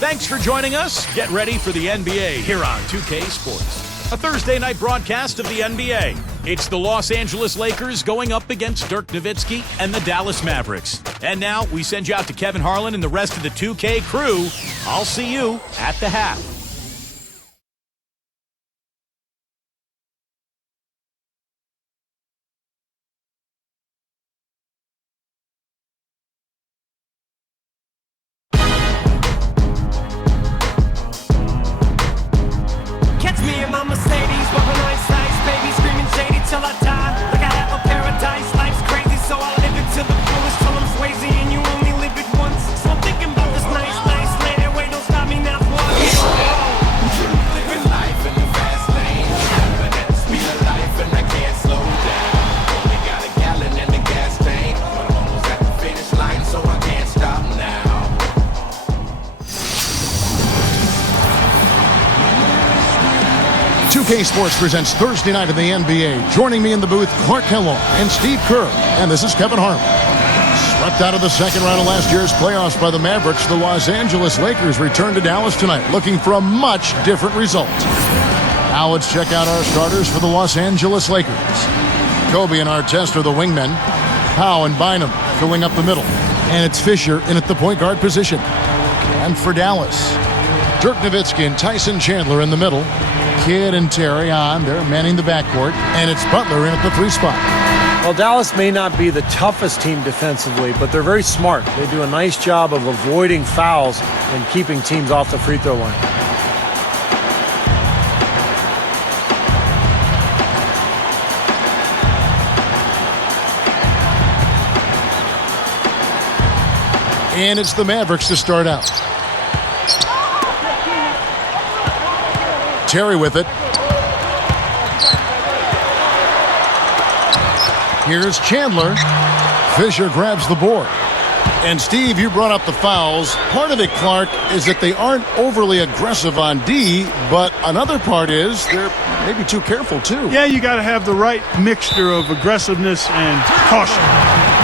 Thanks for joining us. Get ready for the NBA here on 2K Sports, a Thursday night broadcast of the NBA. It's the Los Angeles Lakers going up against Dirk Nowitzki and the Dallas Mavericks. And now we send you out to Kevin Harlan and the rest of the 2K crew. I'll see you at the half. Till I die, like I have a paradise. Life's crazy, so I'll live it to the fullest till I'm swayzy, and you only live it once. So I'm thinking about this nice land. Wait, don't stop me now, for I get living life in the fast lane, but at the speed of life, and I can't slow down. Only got a gallon in the gas tank, but I'm almost at the finish line, so I can't stop now. 2K Sports presents Thursday Night in the NBA. Joining me in the booth, Clark Kellogg and Steve Kerr. And this is Kevin Harlan. Swept out of the second round of last year's playoffs by the Mavericks, the Los Angeles Lakers return to Dallas tonight, looking for a much different result. Now let's check out our starters for the Los Angeles Lakers. Kobe and Artest are the wingmen. Howe and Bynum filling up the middle. And it's Fisher in at the point guard position. And for Dallas, Dirk Nowitzki and Tyson Chandler in the middle. Kidd and Terry on. They're manning the backcourt. And it's Butler in at the 3 spot. Well, Dallas may not be the toughest team defensively, but they're very smart. They do a nice job of avoiding fouls and keeping teams off the free throw line. And it's the Mavericks to start out. Terry with it. Here's Chandler. Fisher grabs the board. And Steve, you brought up the fouls. Part of it, Clark, is that they aren't overly aggressive on D, but another part is they're maybe too careful too. Yeah, you got to have the right mixture of aggressiveness and caution.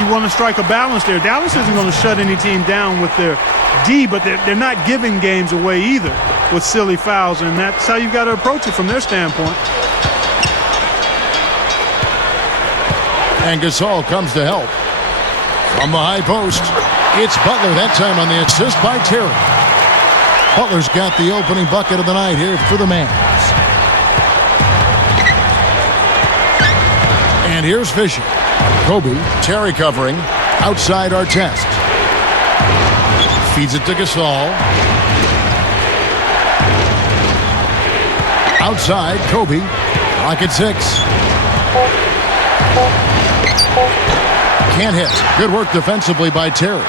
You want to strike a balance there. Dallas isn't going to shut any team down with their D, but they're not giving games away either with silly fouls, and that's how you got to approach it from their standpoint. And Gasol comes to help. From the high post, it's Butler, that time on the assist by Terry. Butler's got the opening bucket of the night here for the Mavs. And here's Fisher. Kobe, Terry covering, outside Artest. Feeds it to Gasol. Outside, Kobe. Clock at 6. Can't hit. Good work defensively by Terry.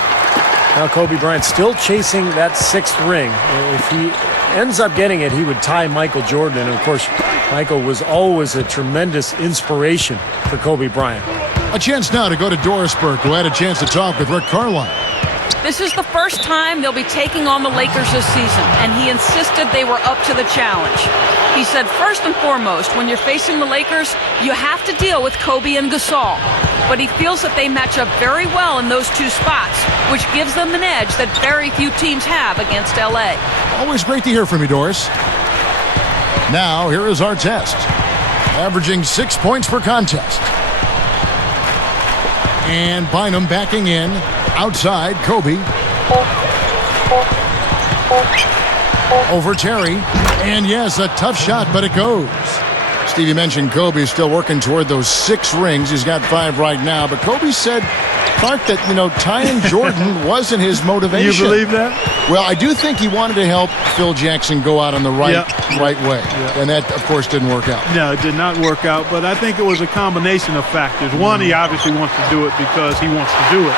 Now Kobe Bryant still chasing that 6th ring. If he ends up getting it, he would tie Michael Jordan. And of course, Michael was always a tremendous inspiration for Kobe Bryant. A chance now to go to Dorisburg, who had a chance to talk with Rick Carlisle. This is the first time they'll be taking on the Lakers this season, and he insisted they were up to the challenge. He said, first and foremost, when you're facing the Lakers, you have to deal with Kobe and Gasol. But he feels that they match up very well in those 2 spots, which gives them an edge that very few teams have against LA. Always great to hear from you, Doris. Now, here is Artest, averaging 6 points per contest. And Bynum backing in. Outside, Kobe. Over Terry. And yes, a tough shot, but it goes. Stevie mentioned Kobe is still working toward those 6 rings. He's got 5 right now. But Kobe said, Clark, that, tying Jordan wasn't his motivation. You believe that? Well, I do think he wanted to help Phil Jackson go out on the right way. Yep. And that, of course, didn't work out. No, it did not work out, but I think it was a combination of factors. One, he obviously wants to do it because he wants to do it.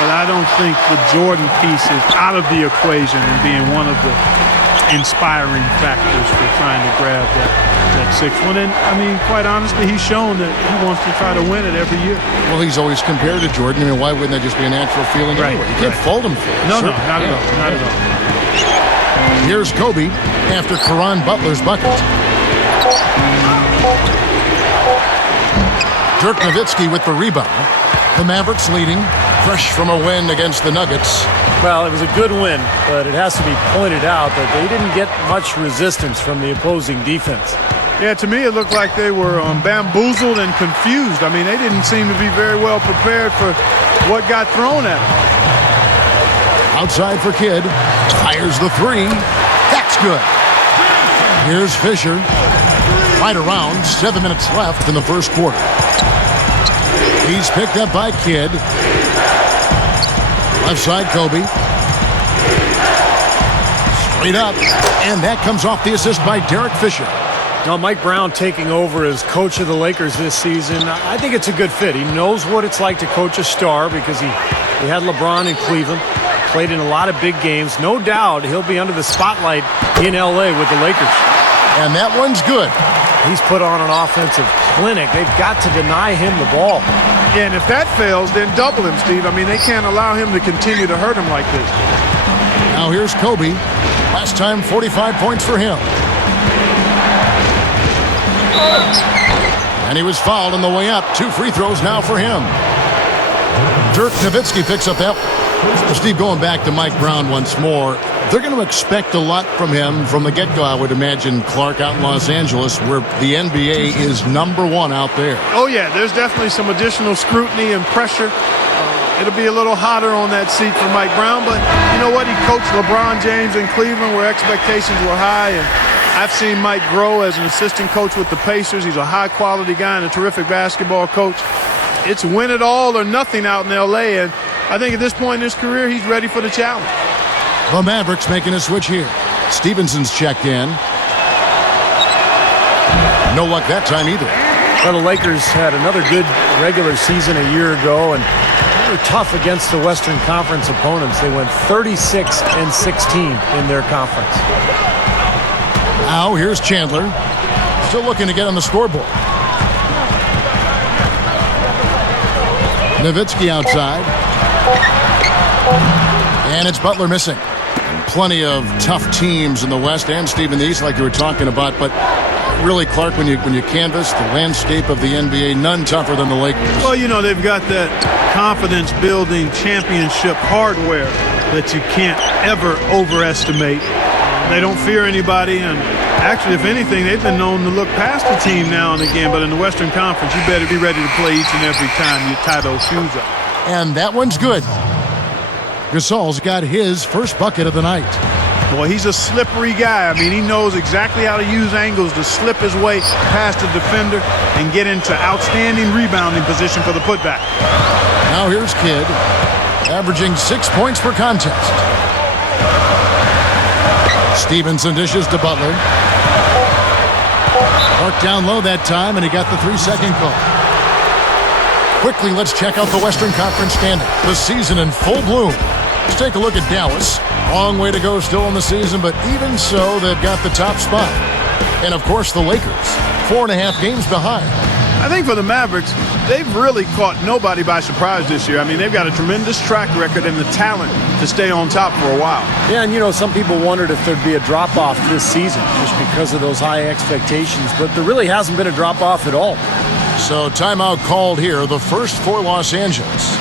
But I don't think the Jordan piece is out of the equation and being one of the inspiring factors for trying to grab that 6th one. And, I mean, quite honestly, he's shown that he wants to try to win it every year. Well, he's always compared to Jordan. I mean, why wouldn't that just be a natural feeling anyway? You can't fault him for it. No, not at all. Not at all. Here's Kobe after Caron Butler's bucket. Dirk Nowitzki with the rebound. The Mavericks leading fresh from a win against the Nuggets. Well, it was a good win, but it has to be pointed out that they didn't get much resistance from the opposing defense. Yeah, to me it looked like they were bamboozled and confused. I mean, they didn't seem to be very well prepared for what got thrown at them. Outside for Kidd. Fires the three. That's good. Here's Fisher. Right around. 7 minutes left in the first quarter. He's picked up by Kidd. Left side, Kobe. Straight up. And that comes off the assist by Derek Fisher. Now, Mike Brown taking over as coach of the Lakers this season, I think it's a good fit. He knows what it's like to coach a star because he had LeBron in Cleveland, played in a lot of big games. No doubt he'll be under the spotlight in L.A. with the Lakers. And that one's good. He's put on an offensive clinic. They've got to deny him the ball. Yeah, and if that fails, then double him, Steve. I mean, they can't allow him to continue to hurt him like this. Now here's Kobe. Last time, 45 points for him. And he was fouled on the way up. 2 free throws now for him. Dirk Nowitzki picks up that. Steve, going back to Mike Brown once more, they're going to expect a lot from him from the get-go, I would imagine, Clark, out in Los Angeles, where the NBA is #1 out there. Oh, yeah, there's definitely some additional scrutiny and pressure. It'll be a little hotter on that seat for Mike Brown, but you know what? He coached LeBron James in Cleveland where expectations were high, and I've seen Mike grow as an assistant coach with the Pacers. He's a high-quality guy and a terrific basketball coach. It's win it all or nothing out in L.A., and I think at this point in his career, he's ready for the challenge. The Mavericks making a switch here. Stevenson's checked in. No luck that time either. Well, the Lakers had another good regular season a year ago, and they were tough against the Western Conference opponents. They went 36-16 in their conference. Now here's Chandler. Still looking to get on the scoreboard. Nowitzki outside. And it's Butler missing. And plenty of tough teams in the West and Steve in the East like you were talking about. But really, Clark, when you canvass the landscape of the NBA, none tougher than the Lakers. Well, you know, they've got that confidence-building championship hardware that you can't ever overestimate. They don't fear anybody, and actually, if anything, they've been known to look past the team now and again. But in the Western Conference, you better be ready to play each and every time you tie those shoes up. And that one's good. Gasol's got his first bucket of the night. Boy, he's a slippery guy. I mean, he knows exactly how to use angles to slip his way past the defender and get into outstanding rebounding position for the putback. Now here's Kidd, averaging 6 points per contest. Stevenson dishes to Butler. Marked down low that time, and he got the 3-second call. Quickly, let's check out the Western Conference standings. The season in full bloom. Let's take a look at Dallas. Long way to go still in the season, but even so, they've got the top spot. And, of course, the Lakers, 4.5 games behind. I think for the Mavericks, they've really caught nobody by surprise this year. I mean, they've got a tremendous track record and the talent to stay on top for a while. Yeah, and you know, some people wondered if there'd be a drop-off this season just because of those high expectations, but there really hasn't been a drop-off at all. So timeout called here, the first for Los Angeles.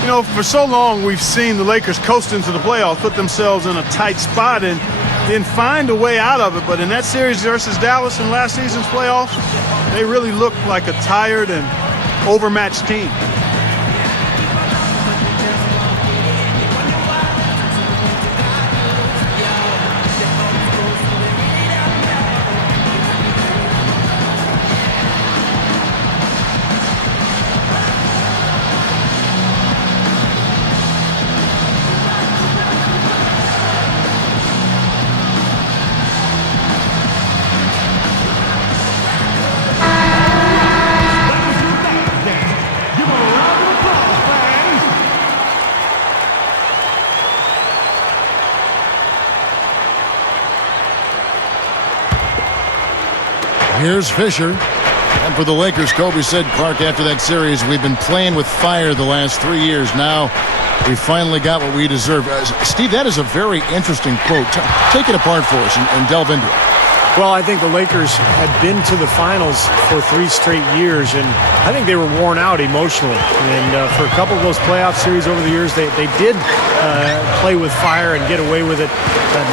You know, for so long we've seen the Lakers coast into the playoffs, put themselves in a tight spot and then find a way out of it. But in that series versus Dallas in last season's playoffs, they really looked like a tired and overmatched team. Here's Fisher. And for the Lakers, Kobe said, Clark, after that series, we've been playing with fire the last 3 years. Now we finally got what we deserve. Steve, that is a very interesting quote. Take it apart for us and delve into it. Well, I think the Lakers had been to the finals for 3 straight years, and I think they were worn out emotionally. And for a couple of those playoff series over the years, they did play with fire and get away with it.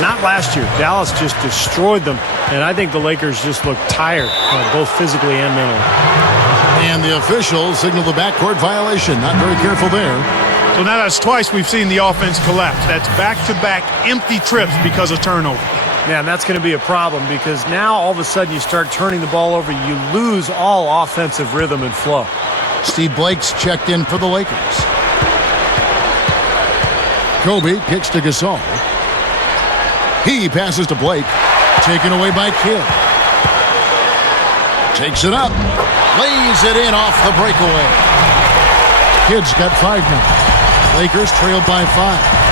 Not last year. Dallas just destroyed them, and I think the Lakers just looked tired, both physically and mentally. And the officials signal the backcourt violation. Not very careful there. So now that's twice we've seen the offense collapse. That's back-to-back empty trips because of turnover. Yeah, and that's going to be a problem because now all of a sudden you start turning the ball over, you lose all offensive rhythm and flow. Steve Blake's checked in for the Lakers. Kobe kicks to Gasol. He passes to Blake. Taken away by Kidd. Takes it up. Lays it in off the breakaway. Kidd's got 5 now. Lakers trailed by 5.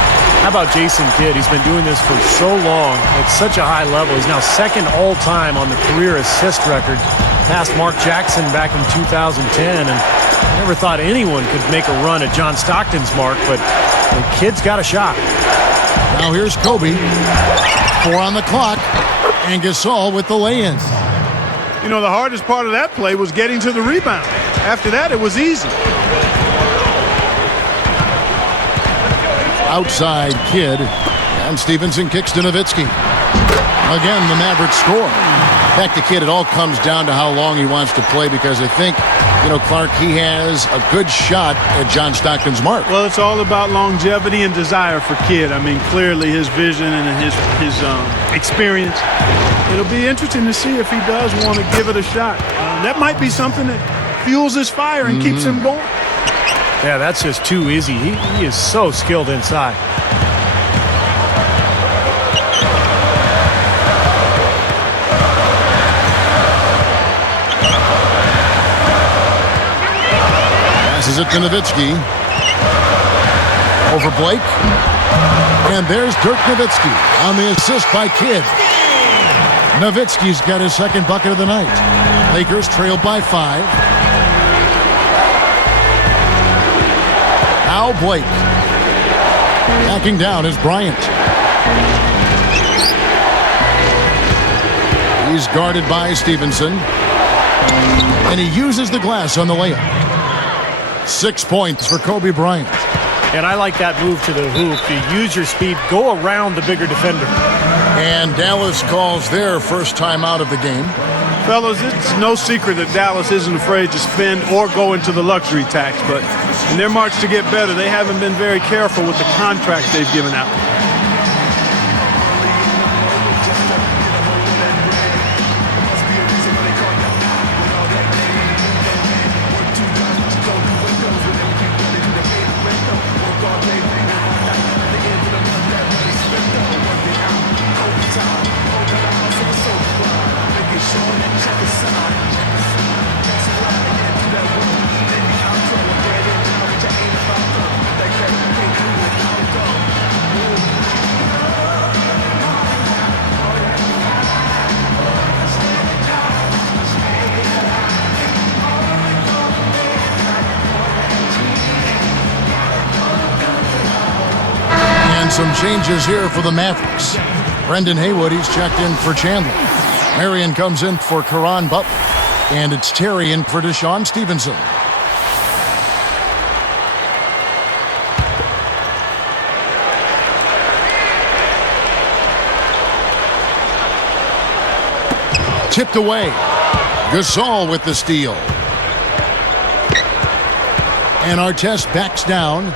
How about Jason Kidd? He's been doing this for so long at such a high level. He's now second all-time on the career assist record, past Mark Jackson back in 2010. And I never thought anyone could make a run at John Stockton's mark, but the Kidd's got a shot. Now here's Kobe. 4 on the clock. And Gasol with the lay-in. You know, the hardest part of that play was getting to the rebound. After that, it was easy. Outside Kidd, and Stevenson kicks to Nowitzki. Again, the Mavericks score. Back to Kidd, it all comes down to how long he wants to play because I think, Clark, he has a good shot at John Stockton's mark. Well, it's all about longevity and desire for Kidd. I mean, clearly his vision and his experience. It'll be interesting to see if he does want to give it a shot. That might be something that fuels his fire and keeps him going. Yeah, that's just too easy. He is so skilled inside. Passes it to Nowitzki. Over Blake. And there's Dirk Nowitzki on the assist by Kidd. Nowitzki's got his second bucket of the night. Lakers trail by 5. Now Blake. Backing down is Bryant. He's guarded by Stevenson. And he uses the glass on the layup. 6 points for Kobe Bryant. And I like that move to the hoop. You use your speed, go around the bigger defender. And Dallas calls their first time out of the game. Fellas, it's no secret that Dallas isn't afraid to spend or go into the luxury tax, but in their march to get better, they haven't been very careful with the contracts they've given out. Some changes here for the Mavericks. Brendan Haywood, he's checked in for Chandler. Marion comes in for Caron Butler. And it's Terry in for Deshaun Stevenson. Tipped away. Gasol with the steal. And Artest backs down.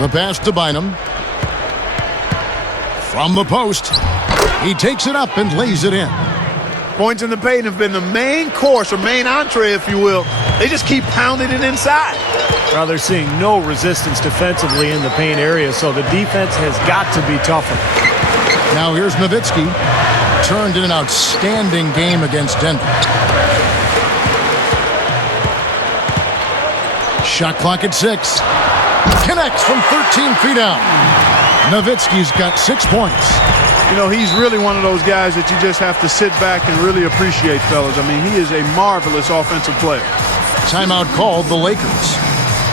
The pass to Bynum. From the post. He takes it up and lays it in. Points in the paint have been the main course, or main entree, if you will. They just keep pounding it inside. Well, they're seeing no resistance defensively in the paint area, so the defense has got to be tougher. Now here's Nowitzki. Turned in an outstanding game against Denver. Shot clock at 6. Connects from 13 feet out. Nowitzki's got 6 points. You know, he's really one of those guys that you just have to sit back and really appreciate, fellas. I mean, he is a marvelous offensive player. Timeout called the Lakers.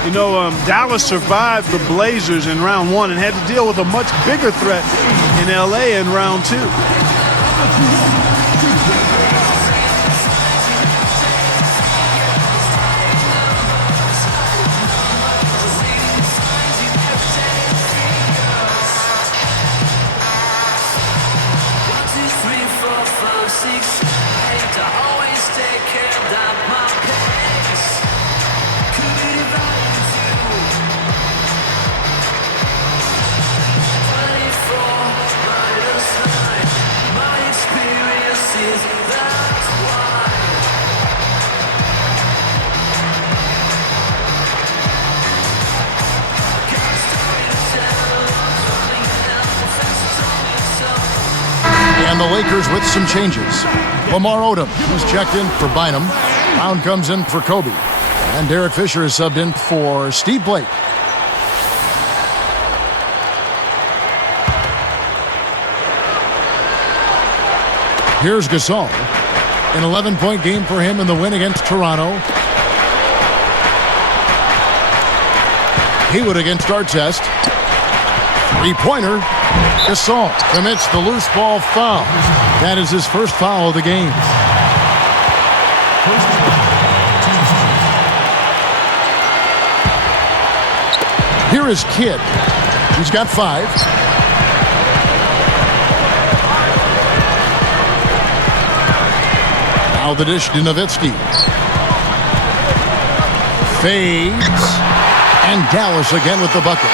You know, Dallas survived the Blazers in round 1 and had to deal with a much bigger threat in LA in round 2. And the Lakers with some changes. Lamar Odom is checked in for Bynum. Brown comes in for Kobe. And Derek Fisher is subbed in for Steve Blake. Here's Gasol. An 11-point game for him in the win against Toronto. Haywood against Artest. Three-pointer. Gasol commits the loose ball foul. That is his first foul of the game. Here is Kidd. He's got 5. Now the dish to Nowitzki. Fades. And Dallas again with the bucket.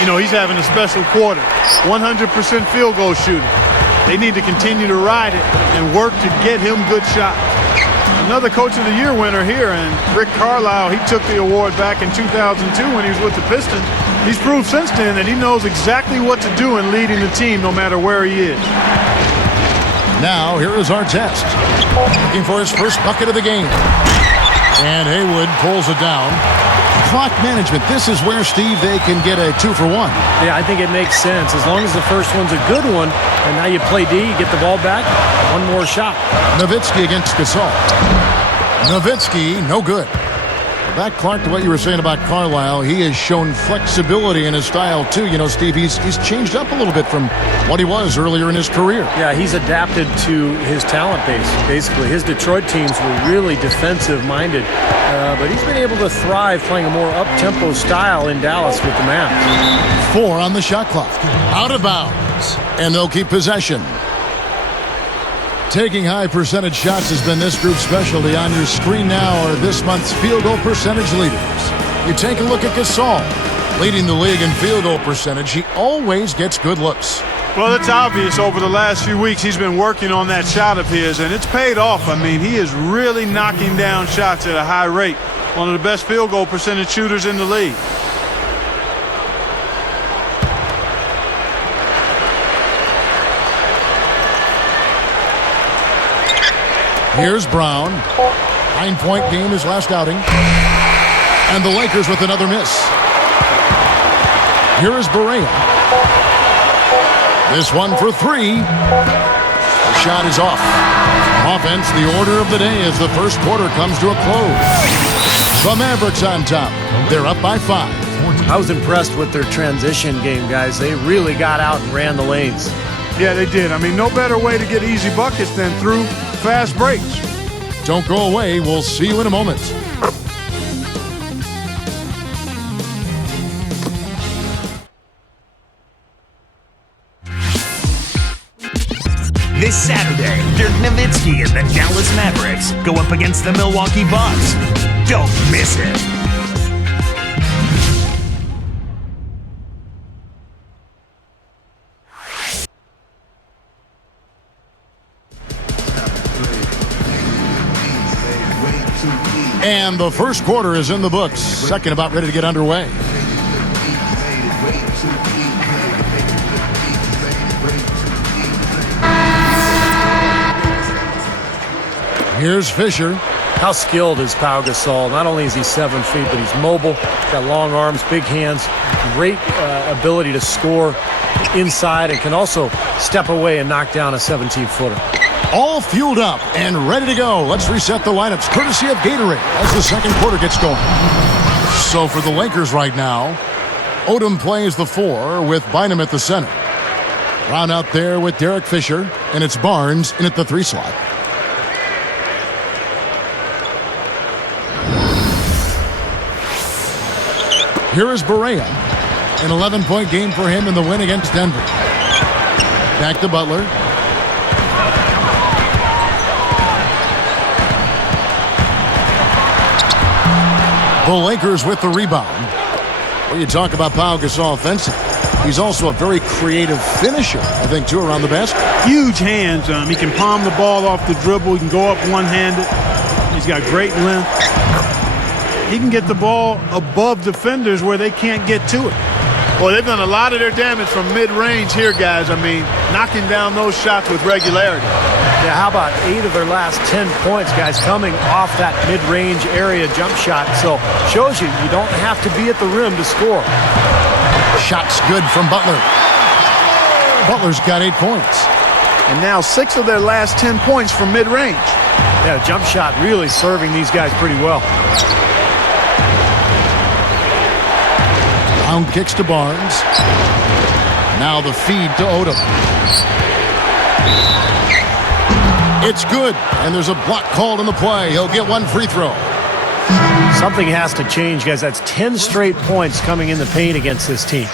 You know, he's having a special quarter. 100% field goal shooting. They need to continue to ride it and work to get him good shots. Another Coach of the Year winner here, and Rick Carlisle, he took the award back in 2002 when he was with the Pistons. He's proved since then that he knows exactly what to do in leading the team no matter where he is. Now, here is Artest. Looking for his first bucket of the game. And Haywood pulls it down. Clock management. This is where, Steve, they can get a 2-for-1. Yeah, I think it makes sense. As long as the first one's a good one, and now you play D, you get the ball back, one more shot. Nowitzki against Gasol. Nowitzki, no good. Back, Clark, to what you were saying about Carlisle, he has shown flexibility in his style, too. You know, Steve, he's changed up a little bit from what he was earlier in his career. Yeah, he's adapted to his talent base, basically. His Detroit teams were really defensive-minded, but he's been able to thrive playing a more up-tempo style in Dallas with the Mavs. 4 on the shot clock. Out of bounds. And they'll keep possession. Taking high percentage shots has been this group's specialty. On your screen now are this month's field goal percentage leaders. You take a look at Gasol, leading the league in field goal percentage. He always gets good looks. Well, it's obvious over the last few weeks he's been working on that shot of his, and it's paid off. I mean, he is really knocking down shots at a high rate. One of the best field goal percentage shooters in the league. Here's Brown. 9-point game his last outing. And the Lakers with another miss. Here is Barea. This one for 3. The shot is off. Offense, the order of the day as the first quarter comes to a close. The Mavericks on top. They're up by 5. I was impressed with their transition game, guys. They really got out and ran the lanes. Yeah, they did. I mean, no better way to get easy buckets than through fast breaks. Don't go away. We'll see you in a moment. This Saturday, Dirk Nowitzki and the Dallas Mavericks go up against the Milwaukee Bucks. Don't miss it. And the first quarter is in the books. Second about ready to get underway. Here's Fisher. How skilled is Pau Gasol? Not only is he 7 feet, but he's mobile, got long arms, big hands, great ability to score inside, and can also step away and knock down a 17-footer. All fueled up and ready to go. Let's reset the lineups courtesy of Gatorade as the second quarter gets going. So for the Lakers right now, Odom plays the 4 with Bynum at the center. Brown out there with Derek Fisher, and it's Barnes in at the 3 slot. Here is Barea. An 11-point game for him in the win against Denver. Back to Butler. The Lakers with the rebound. When you talk about Pau Gasol offensive, he's also a very creative finisher, I think, too, around the basket. Huge hands. He can palm the ball off the dribble. He can go up one-handed. He's got great length. He can get the ball above defenders where they can't get to it. Well, they've done a lot of their damage from mid-range here, guys. I mean, knocking down those shots with regularity. Yeah, how about 8 of their last 10 points, guys, coming off that mid-range area jump shot. So shows you don't have to be at the rim to score. Shots good from Butler. Butler's got 8 points. And now 6 of their last 10 points from mid-range. Yeah, jump shot really serving these guys pretty well. Brown kicks to Barnes. Now the feed to Odom. It's good, and there's a block called in the play. He'll get 1 free throw. Something has to change, guys. That's 10 straight points coming in the paint against this team.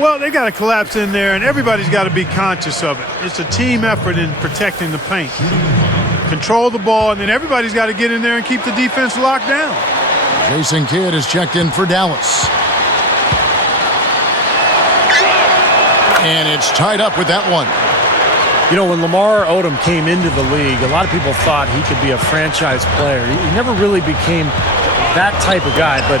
Well, they got to collapse in there, and everybody's got to be conscious of it. It's a team effort in protecting the paint. Control the ball, and then everybody's got to get in there and keep the defense locked down. Jason Kidd is checked in for Dallas. And it's tied up with that one. You know, when Lamar Odom came into the league, a lot of people thought he could be a franchise player. He never really became that type of guy, but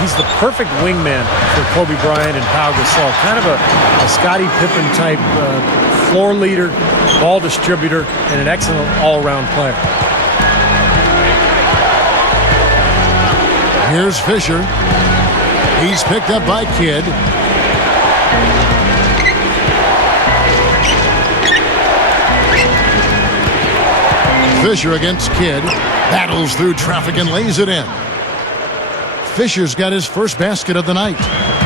he's the perfect wingman for Kobe Bryant and Pau Gasol. Kind of a Scottie Pippen type floor leader, ball distributor, and an excellent all-around player. Here's Fisher. He's picked up by Kidd. Fisher against Kidd. Battles through traffic and lays it in. Fisher's got his first basket of the night.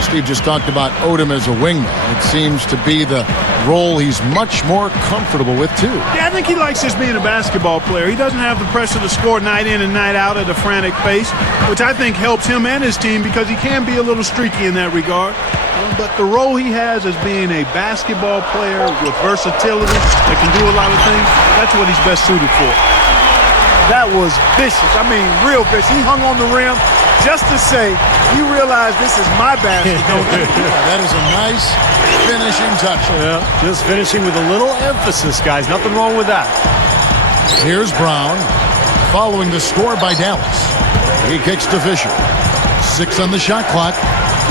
Steve just talked about Odom as a wingman. It seems to be the role he's much more comfortable with, too. Yeah, I think he likes just being a basketball player. He doesn't have the pressure to score night in and night out at a frantic pace, which I think helps him and his team because he can be a little streaky in that regard. But the role he has as being a basketball player with versatility that can do a lot of things, that's what he's best suited for. That was vicious. I mean, real vicious. He hung on the rim just to say, you realize this is my basket, don't you? That is a nice finishing touch. Yeah, just finishing with a little emphasis, guys. Nothing wrong with that. Here's Brown following the score by Dallas. He kicks to Fisher. 6 on the shot clock.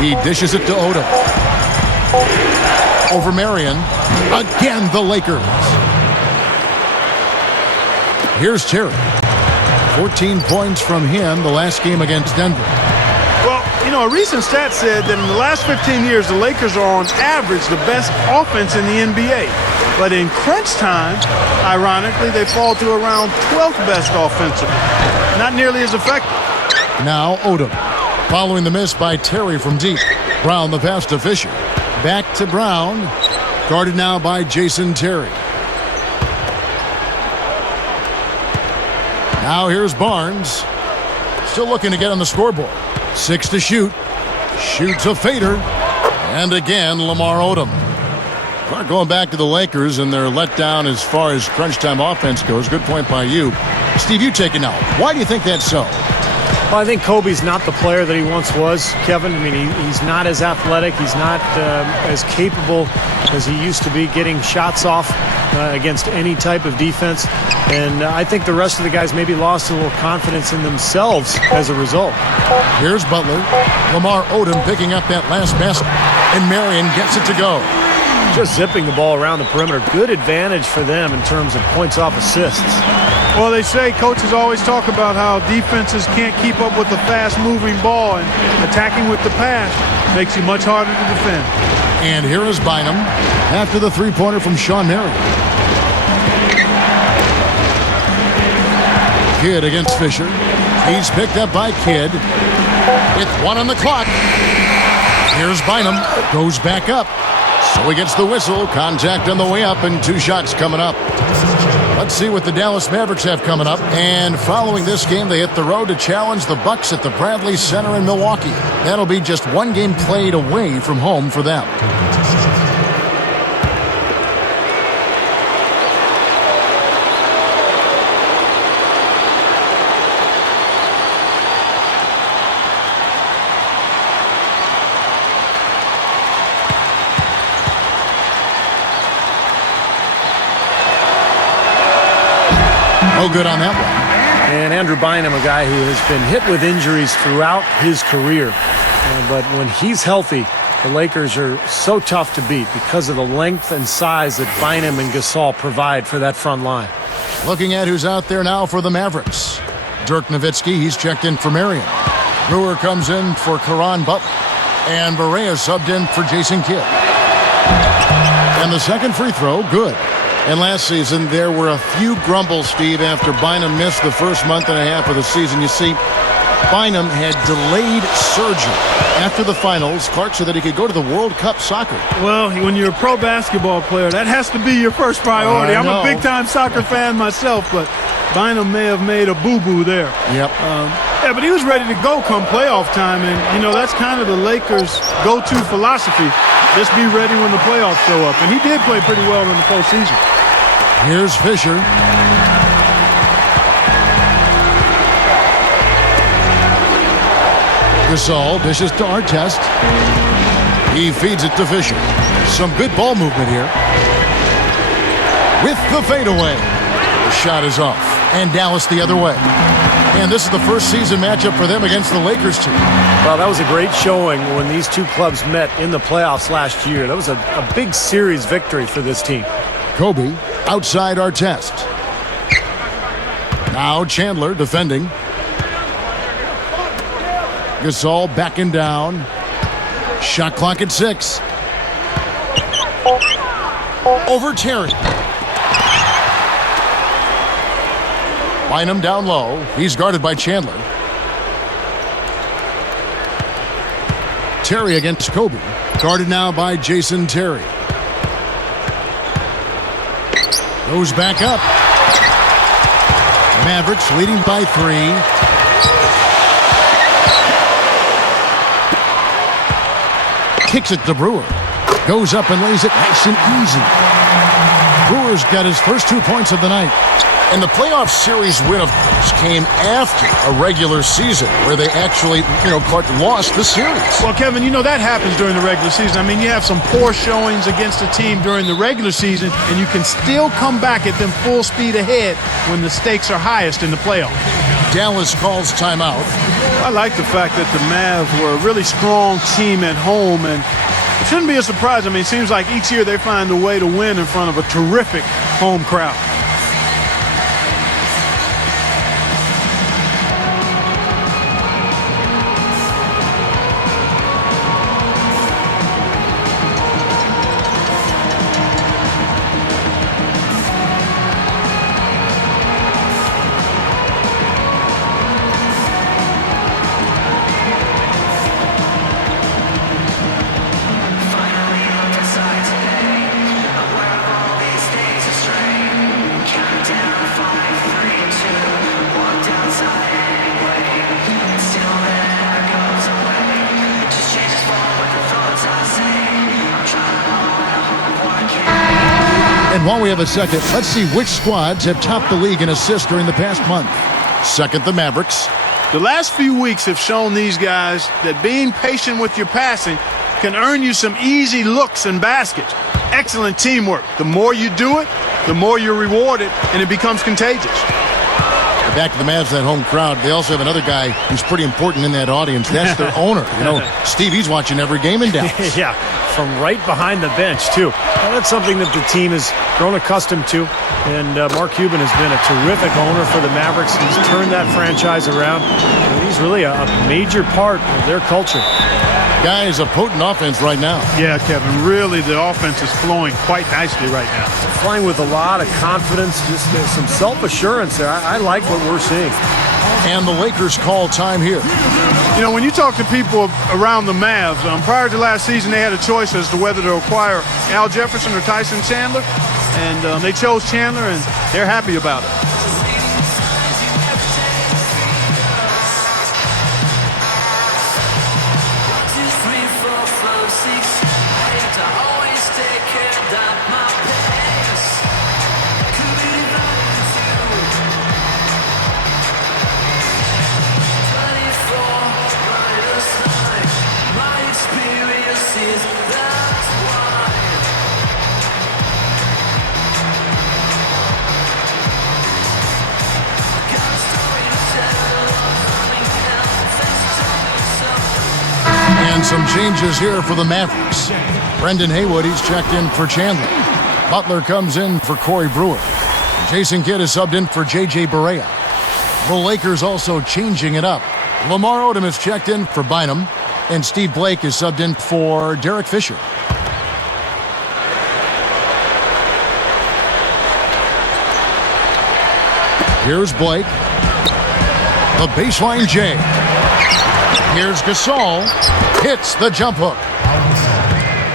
He dishes it to Odom. Over Marion. Again, the Lakers. Here's Terry. 14 points from him the last game against Denver. Well, you know, a recent stat said that in the last 15 years, the Lakers are on average the best offense in the NBA. But in crunch time, ironically, they fall to around 12th best offensively. Not nearly as effective. Now Odom. Following the miss by Terry from deep. Brown the pass to Fisher. Back to Brown. Guarded now by Jason Terry. Now here's Barnes. Still looking to get on the scoreboard. 6 to shoot. Shoots a fader. And again, Lamar Odom. Well, going back to the Lakers and their letdown as far as crunch time offense goes. Good point by you. Steve, you take it now. Why do you think that's so? Well, I think Kobe's not the player that he once was, Kevin. I mean, he's not as athletic. He's not as capable as he used to be getting shots off against any type of defense. And I think the rest of the guys maybe lost a little confidence in themselves as a result. Here's Butler. Lamar Odom picking up that last basket. And Marion gets it to go. Just zipping the ball around the perimeter. Good advantage for them in terms of points off assists. Well, they say coaches always talk about how defenses can't keep up with the fast-moving ball, and attacking with the pass makes you much harder to defend. And here is Bynum after the three-pointer from Sean Marion. Kidd against Fisher. He's picked up by Kidd. With 1 on the clock. Here's Bynum. Goes back up. So he gets the whistle. Contact on the way up and 2 shots coming up. Let's see what the Dallas Mavericks have coming up. And following this game, they hit the road to challenge the Bucks at the Bradley Center in Milwaukee. That'll be just 1 game played away from home for them. No good on that one. And Andrew Bynum, a guy who has been hit with injuries throughout his career. But when he's healthy, the Lakers are so tough to beat because of the length and size that Bynum and Gasol provide for that front line. Looking at who's out there now for the Mavericks. Dirk Nowitzki, he's checked in for Marion. Brewer comes in for Caron Butler. And Barea subbed in for Jason Kidd. And the second free throw, good. And last season, there were a few grumbles, Steve, after Bynum missed the first month and a half of the season. You see, Bynum had delayed surgery. After the finals, Clark said that he could go to the World Cup soccer. Well, when you're a pro basketball player, that has to be your first priority. I'm a big-time soccer fan myself, but Bynum may have made a boo-boo there. Yep. Yeah, but he was ready to go come playoff time, and, you know, that's kind of the Lakers' go-to philosophy. Just be ready when the playoffs show up. And he did play pretty well in the postseason. Here's Fisher. Gasol dishes to Artest. He feeds it to Fisher. Some good ball movement here. With the fadeaway. The shot is off. And Dallas the other way. And this is the first season matchup for them against the Lakers team. Well, that was a great showing when these two clubs met in the playoffs last year. That was a big series victory for this team. Kobe outside Artest. Now Chandler defending. Gasol backing down. Shot clock at 6. Over Terry. Bynum down low. He's guarded by Chandler. Terry against Kobe. Guarded now by Jason Terry. Goes back up. Mavericks leading by 3. Kicks it to Brewer. Goes up and lays it nice and easy. Brewer's got his first 2 points of the night. And the playoff series win, of course, came after a regular season where they actually, Clark lost the series. Well, Kevin, that happens during the regular season. I mean, you have some poor showings against a team during the regular season, and you can still come back at them full speed ahead when the stakes are highest in the playoffs. Dallas calls timeout. I like the fact that the Mavs were a really strong team at home, and it shouldn't be a surprise. I mean, it seems like each year they find a way to win in front of a terrific home crowd. And while we have a second, let's see which squads have topped the league in assists during the past month. Second, the Mavericks. The last few weeks have shown these guys that being patient with your passing can earn you some easy looks and baskets. Excellent teamwork. The more you do it, the more you're rewarded, and it becomes contagious. Back to the Mavs, that home crowd. They also have another guy who's pretty important in that audience. That's their owner. Steve, he's watching every game in Dallas. Yeah, from right behind the bench, too. Well, that's something that the team has grown accustomed to. And Mark Cuban has been a terrific owner for the Mavericks. He's turned that franchise around. And he's really a major part of their culture. Guy is a potent offense right now. Yeah, Kevin, really the offense is flowing quite nicely right now. Playing with a lot of confidence, just some self-assurance there. I like what we're seeing. And the Lakers call time here. You know, when you talk to people around the Mavs, prior to last season, they had a choice as to whether to acquire Al Jefferson or Tyson Chandler, and they chose Chandler, and they're happy about it. And some changes here for the Mavericks. Brendan Haywood, he's checked in for Chandler. Butler comes in for Corey Brewer. Jason Kidd is subbed in for J.J. Barea. The Lakers also changing it up. Lamar Odom is checked in for Bynum, and Steve Blake is subbed in for Derek Fisher. Here's Blake. The baseline J. Here's Gasol. Hits the jump hook.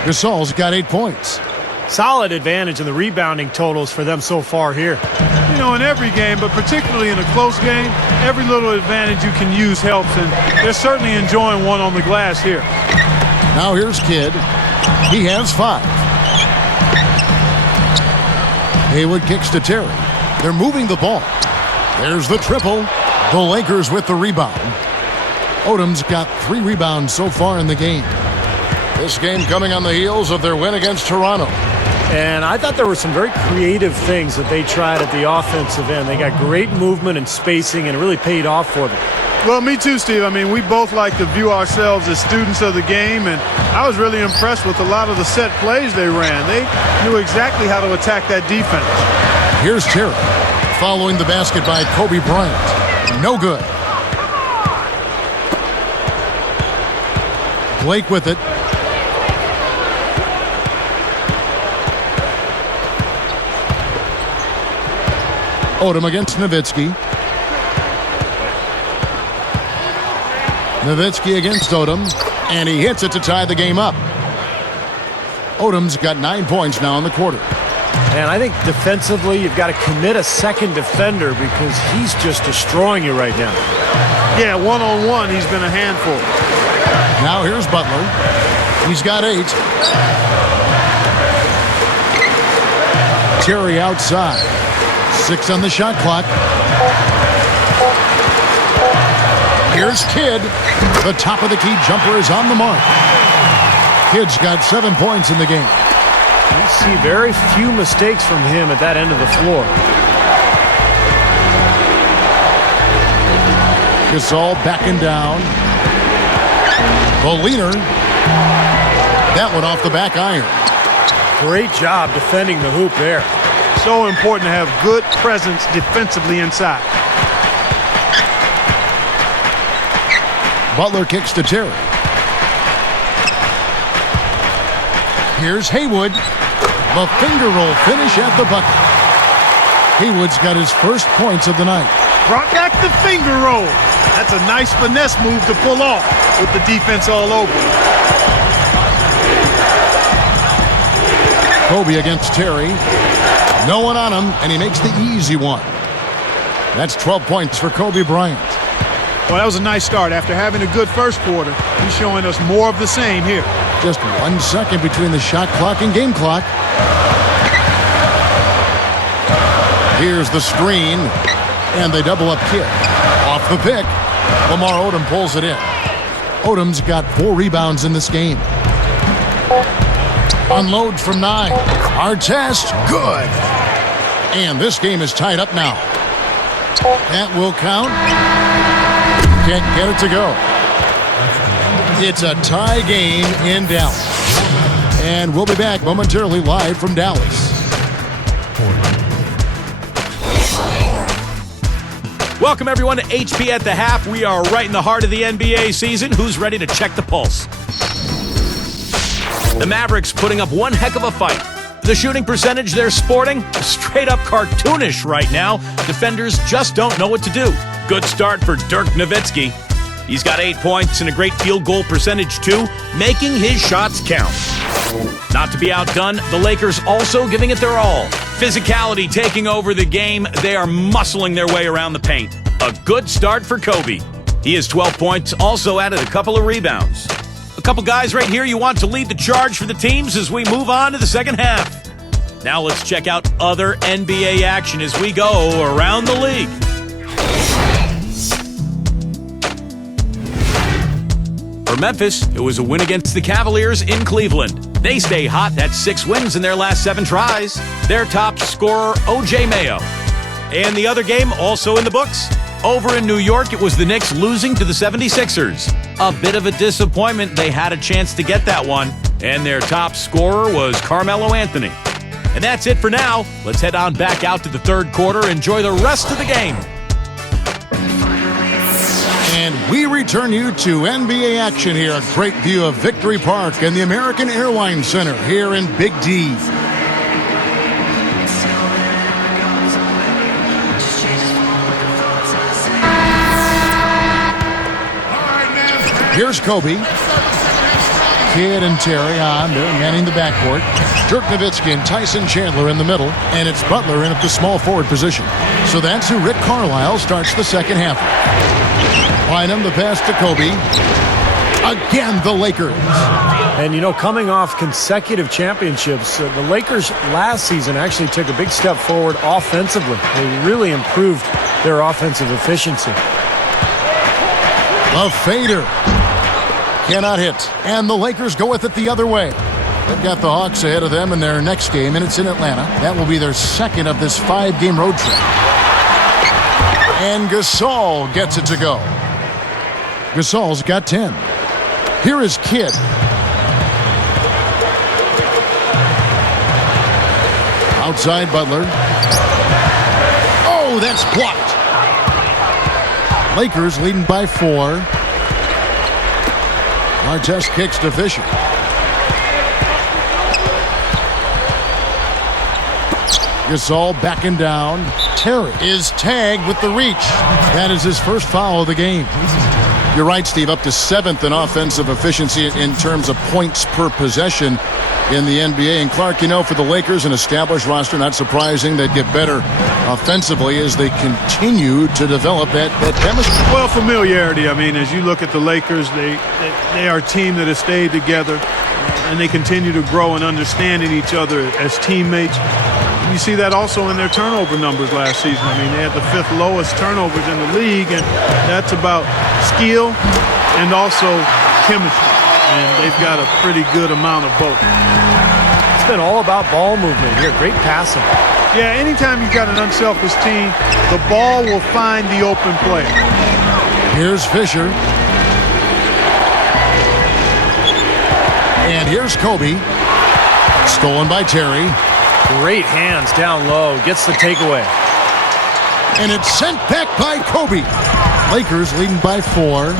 Gasol's got 8 points. Solid advantage in the rebounding totals for them so far here. You know, in every game, but particularly in a close game, every little advantage you can use helps, and they're certainly enjoying one on the glass here. Now here's Kidd. He has 5. Haywood kicks to Terry. They're moving the ball. There's the triple. The Lakers with the rebound. Odom's got 3 rebounds so far in the game. This game coming on the heels of their win against Toronto. And I thought there were some very creative things that they tried at the offensive end. They got great movement and spacing, and it really paid off for them. Well, me too, Steve. I mean, we both like to view ourselves as students of the game, and I was really impressed with a lot of the set plays they ran. They knew exactly how to attack that defense. Here's Terry, following the basket by Kobe Bryant. No good. Blake with it. Odom against Nowitzki. Nowitzki against Odom, and he hits it to tie the game up. Odom's got 9 points now in the quarter. And I think defensively, you've got to commit a second defender because he's just destroying you right now. Yeah, one-on-one, he's been a handful. Now here's Butler. He's got 8. Terry outside. 6 on the shot clock. Here's Kidd. The top of the key jumper is on the mark. Kidd's got 7 points in the game. You see very few mistakes from him at that end of the floor. Gasol backing down. The leaner. That one off the back iron. Great job defending the hoop there. So important to have good presence defensively inside. Butler kicks to Terry. Here's Haywood. The finger roll finish at the bucket. Haywood's got his first points of the night. Brought back the finger roll. That's a nice finesse move to pull off with the defense all over. Kobe against Terry. No one on him, and he makes the easy one. That's 12 points for Kobe Bryant. Well, that was a nice start. After having a good first quarter, he's showing us more of the same here. Just 1 second between the shot clock and game clock. Here's the screen, and they double up Kidd. Off the pick, Lamar Odom pulls it in. Odom's got 4 rebounds in this game. Unload from 9. Artest, good. And this game is tied up now. That will count. Can't get it to go. It's a tie game in Dallas. And we'll be back momentarily live from Dallas. Welcome, everyone, to HP at the Half. We are right in the heart of the NBA season. Who's ready to check the pulse? The Mavericks putting up one heck of a fight. The shooting percentage they're sporting, straight up cartoonish right now. Defenders just don't know what to do. Good start for Dirk Nowitzki. He's got 8 points and a great field goal percentage, too, making his shots count. Not to be outdone, the Lakers also giving it their all. Physicality taking over the game. They are muscling their way around the paint. A good start for Kobe. He has 12 points, also added a couple of rebounds. A couple guys right here you want to lead the charge for the teams as we move on to the second half. Now let's check out other NBA action as we go around the league. For Memphis, it was a win against the Cavaliers in Cleveland. They stay hot. That's 6 wins in their last 7 tries. Their top scorer, O.J. Mayo. And the other game also in the books. Over in New York, it was the Knicks losing to the 76ers. A bit of a disappointment. They had a chance to get that one. And their top scorer was Carmelo Anthony. And that's it for now. Let's head on back out to the third quarter. Enjoy the rest of the game. And we return you to NBA action here. A great view of Victory Park and the American Airlines Center here in Big D. Here's Kobe. Kidd and Terry on. They're manning the backcourt. Dirk Nowitzki and Tyson Chandler in the middle. And it's Butler in at the small forward position. So that's who Rick Carlisle starts the second half. Bynum, the pass to Kobe. Again, the Lakers. And, you know, coming off consecutive championships, the Lakers last season actually took a big step forward offensively. They really improved their offensive efficiency. A fader. Cannot hit. And the Lakers go with it the other way. They've got the Hawks ahead of them in their next game, and it's in Atlanta. That will be their second of this 5-game road trip. And Gasol gets it to go. Gasol's got 10. Here is Kidd. Outside Butler. Oh, that's blocked. Lakers leading by 4. Artest kicks to Fisher. Gasol backing down. Terry is tagged with the reach. That is his first foul of the game. You're right, Steve, up to 7th in offensive efficiency in terms of points per possession in the NBA. And Clark, you know, for the Lakers, an established roster, not surprising, they'd get better offensively as they continue to develop that chemistry. Well, familiarity. I mean, as you look at the Lakers, they are a team that has stayed together, and they continue to grow and understanding each other as teammates. You see that also in their turnover numbers last season. I mean, they had the 5th lowest turnovers in the league, and that's about skill and also chemistry. And they've got a pretty good amount of both. It's been all about ball movement here. Great passing. Yeah, anytime you've got an unselfish team, the ball will find the open player. Here's Fisher. And here's Kobe. Stolen by Terry. Great hands down low. Gets the takeaway. And it's sent back by Kobe. Lakers leading by 4.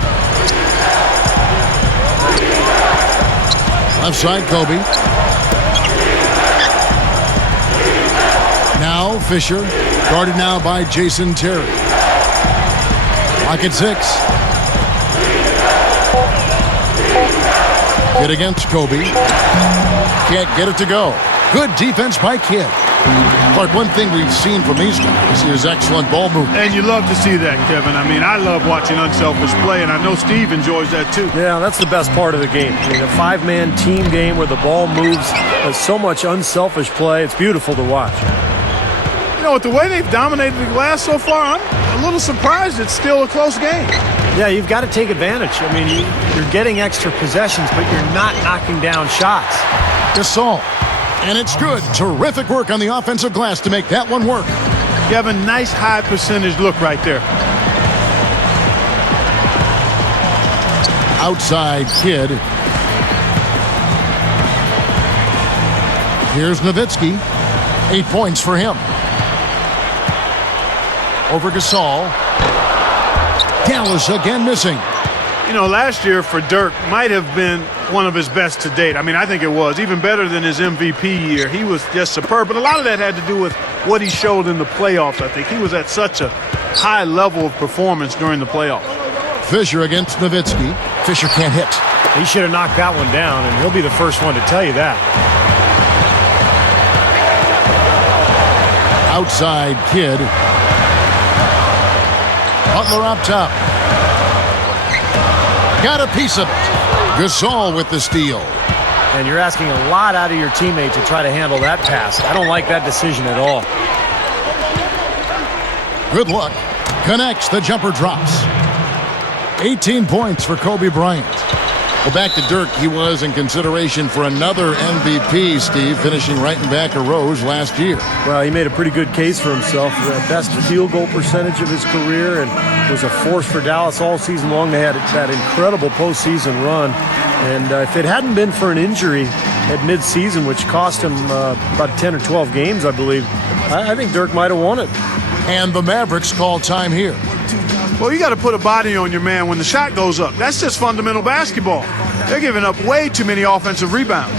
Left side, Kobe. Now Fisher. Guarded now by Jason Terry. Lock at 6. Kidd against Kobe. Can't get it to go. Good defense by Kidd. Clark, one thing we've seen from these guys is excellent ball movement. And you love to see that, Kevin. I mean, I love watching unselfish play, and I know Steve enjoys that too. Yeah, that's the best part of the game. I mean, a 5-man team game where the ball moves. There's so much unselfish play. It's beautiful to watch. You know, with the way they've dominated the glass so far, I'm a little surprised it's still a close game. Yeah, you've got to take advantage. I mean, you're getting extra possessions, but you're not knocking down shots. Gasol. And it's good. Terrific work on the offensive glass to make that one work. You have a nice high percentage look right there. Outside Kidd. Here's Nowitzki. 8 points for him. Over Gasol. Dallas again missing. You know, last year for Dirk might have been one of his best to date. I mean, I think it was even better than his MVP year. He was just superb, but a lot of that had to do with what he showed in the playoffs. I think he was at such a high level of performance during the playoffs. Fisher against Nowitzki. Fisher can't hit. He should have knocked that one down, and he'll be the first one to tell you that. Outside Kidd. Butler up top. Got a piece of it. Gasol with the steal. And you're asking a lot out of your teammate to try to handle that pass. I don't like that decision at all. Good luck. Connects. The jumper drops. 18 points for Kobe Bryant. Well, back to Dirk. He was in consideration for another MVP, Steve, finishing right in back of Rose last year. Well, he made a pretty good case for himself. The best field goal percentage of his career, and was a force for Dallas all season long. They had that incredible postseason run. And if it hadn't been for an injury at midseason, which cost him about 10 or 12 games, I believe, I think Dirk might have won it. And the Mavericks call time here. Well, you got to put a body on your man when the shot goes up. That's just fundamental basketball. They're giving up way too many offensive rebounds.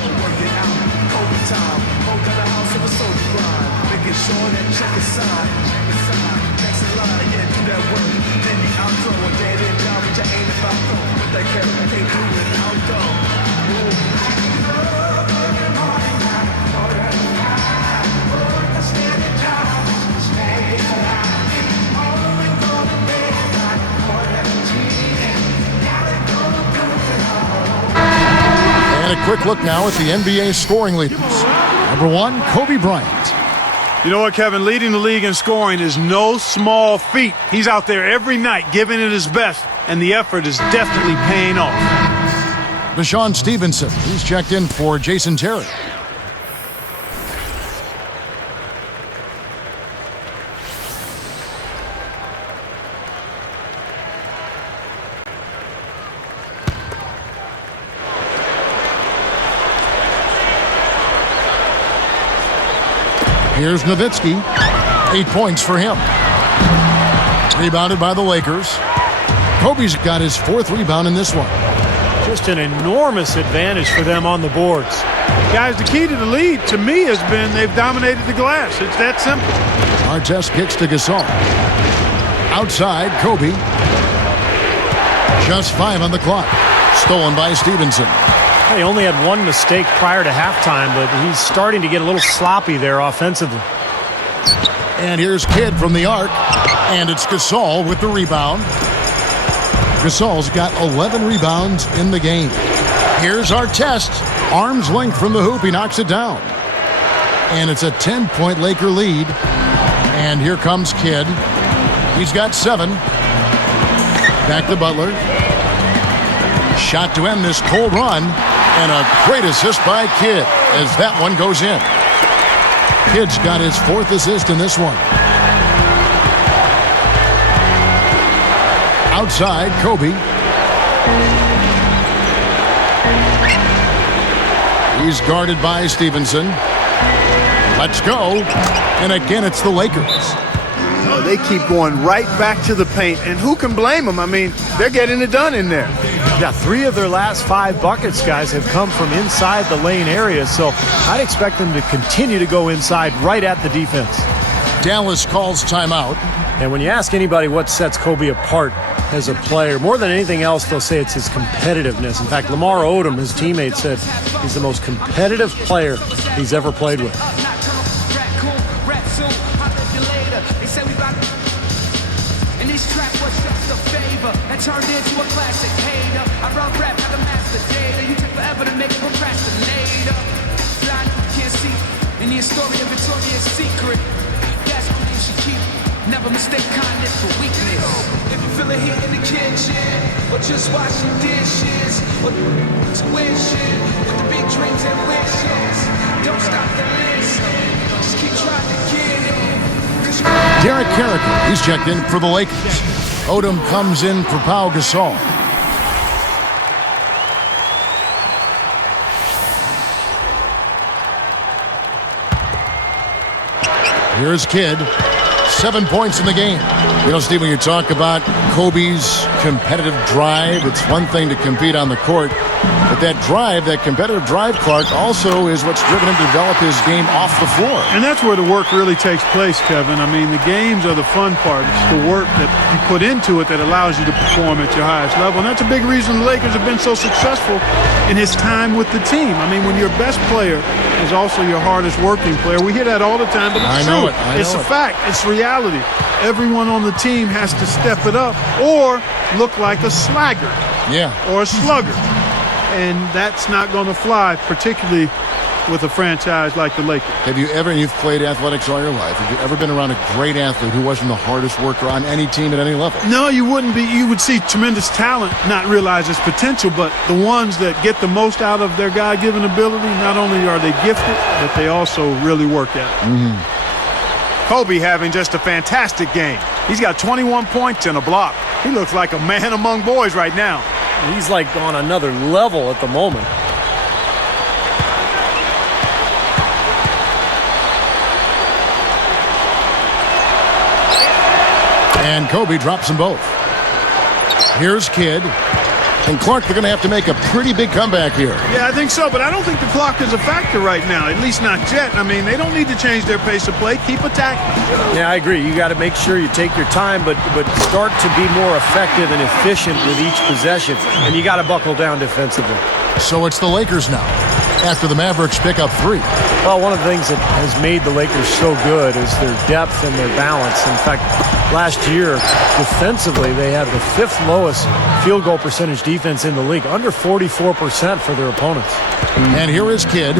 And a quick look now at the NBA scoring leaders. Number 1, Kobe Bryant. You know what, Kevin? Leading the league in scoring is no small feat. He's out there every night giving it his best, and the effort is definitely paying off. Deshaun Stevenson. He's checked in for Jason Terry. Here's Nowitzki. 8 points for him. Rebounded by the Lakers. Kobe's got his 4th rebound in this one. Just an enormous advantage for them on the boards. Guys, the key to the lead, to me, has been they've dominated the glass. It's that simple. Artest kicks to Gasol. Outside, Kobe. Just 5 on the clock. Stolen by Stevenson. He only had one mistake prior to halftime, but he's starting to get a little sloppy there offensively. And here's Kidd from the arc. And it's Gasol with the rebound. Gasol's got 11 rebounds in the game. Here's Artest. Arm's length from the hoop. He knocks it down. And it's a 10-point Laker lead. And here comes Kidd. He's got 7. Back to Butler. Shot to end this cold run. And a great assist by Kidd as that one goes in. Kidd's got his 4th assist in this one. Outside, Kobe. He's guarded by Stevenson. Let's go. And again, it's the Lakers. Oh, they keep going right back to the paint, and who can blame them? I mean, they're getting it done in there. Yeah, 3 of their last 5 buckets, guys, have come from inside the lane area, so I'd expect them to continue to go inside right at the defense. Dallas calls timeout. And when you ask anybody what sets Kobe apart as a player, more than anything else, they'll say it's his competitiveness. In fact, Lamar Odom, his teammate, said he's the most competitive player he's ever played with. Turned into a classic hater. I run rap like a master data. You take forever to make a procrastinator. Blind you can't see. In the story of Victoria's Secret. That's what you should keep. Never mistake kindness for weakness. If you feel a heat in the kitchen, or just washing dishes, or tuition, with the big dreams and wishes. Don't stop the listen. Just keep trying to get in. Derek Carricker, he's checked in for the Lakers. Odom comes in for Pau Gasol. Here's Kidd. 7 points in the game. You know, Steve, when you talk about Kobe's competitive drive, it's one thing to compete on the court. But that drive, that competitive drive, Clark, also is what's driven him to develop his game off the floor. And that's where the work really takes place, Kevin. I mean, the games are the fun part. It's the work that you put into it that allows you to perform at your highest level. And that's a big reason the Lakers have been so successful in his time with the team. I mean, when your best player is also your hardest working player, we hear that all the time, but it's true. It's a fact. It's reality. Everyone on the team has to step it up or look like a slagger or a slugger. And that's not going to fly, particularly with a franchise like the Lakers. Have you ever, and you've played athletics all your life, have you ever been around a great athlete who wasn't the hardest worker on any team at any level? No, you wouldn't be. You would see tremendous talent not realize its potential, but the ones that get the most out of their God-given ability, not only are they gifted, but they also really work at it. Kobe having just a fantastic game. He's got 21 points and a block. He looks like a man among boys right now. He's like on another level at the moment. And Kobe drops them both. Here's Kidd. And Clark, they're going to have to make a pretty big comeback here. Yeah, I think so, but I don't think the clock is a factor right now, at least not yet. I mean, they don't need to change their pace of play. Keep attacking. Yeah, I agree. You got to make sure you take your time, but start to be more effective and efficient with each possession. And you got to buckle down defensively. So it's the Lakers now, after the Mavericks pick up 3. Well, one of the things that has made the Lakers so good is their depth and their balance. In fact, last year, defensively, they had the 5th lowest field goal percentage defense in the league, under 44% for their opponents. And here is Kidd.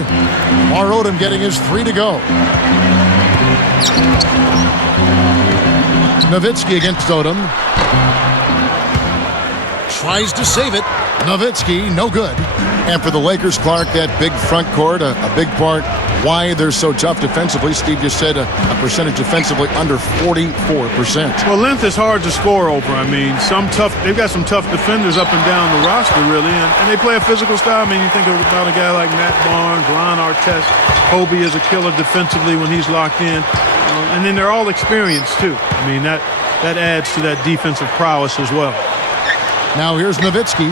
Mar Odom getting his 3 to go. Nowitzki against Odom. Tries to save it. Nowitzki, no good. And for the Lakers, Clark, that big front court, a big part why they're so tough defensively. Steve just said a percentage defensively under 44%. Well, length is hard to score over. I mean, they've got some tough defenders up and down the roster, really, and they play a physical style. I mean, you think about a guy like Matt Barnes, Ron Artest. Kobe is a killer defensively when he's locked in. And then they're all experienced, too. I mean, that adds to that defensive prowess as well. Now here's Nowitzki.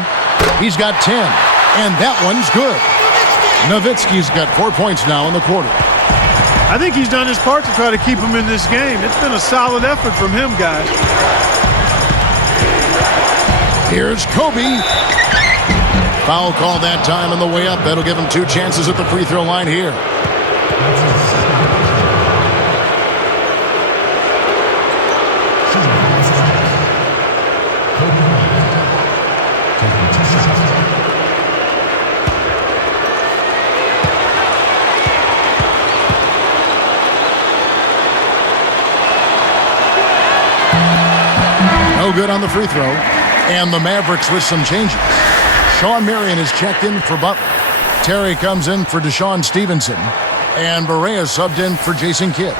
He's got 10, and that one's good. Nowitzki's got 4 points now in the quarter. I think he's done his part to try to keep him in this game. It's been a solid effort from him, guys. Here's Kobe. Foul call that time on the way up. That'll give him 2 chances at the free throw line here. No good on the free throw. And the Mavericks with some changes. Sean Marion is checked in for Butler. Terry comes in for Deshaun Stevenson. And Barea subbed in for Jason Kidd.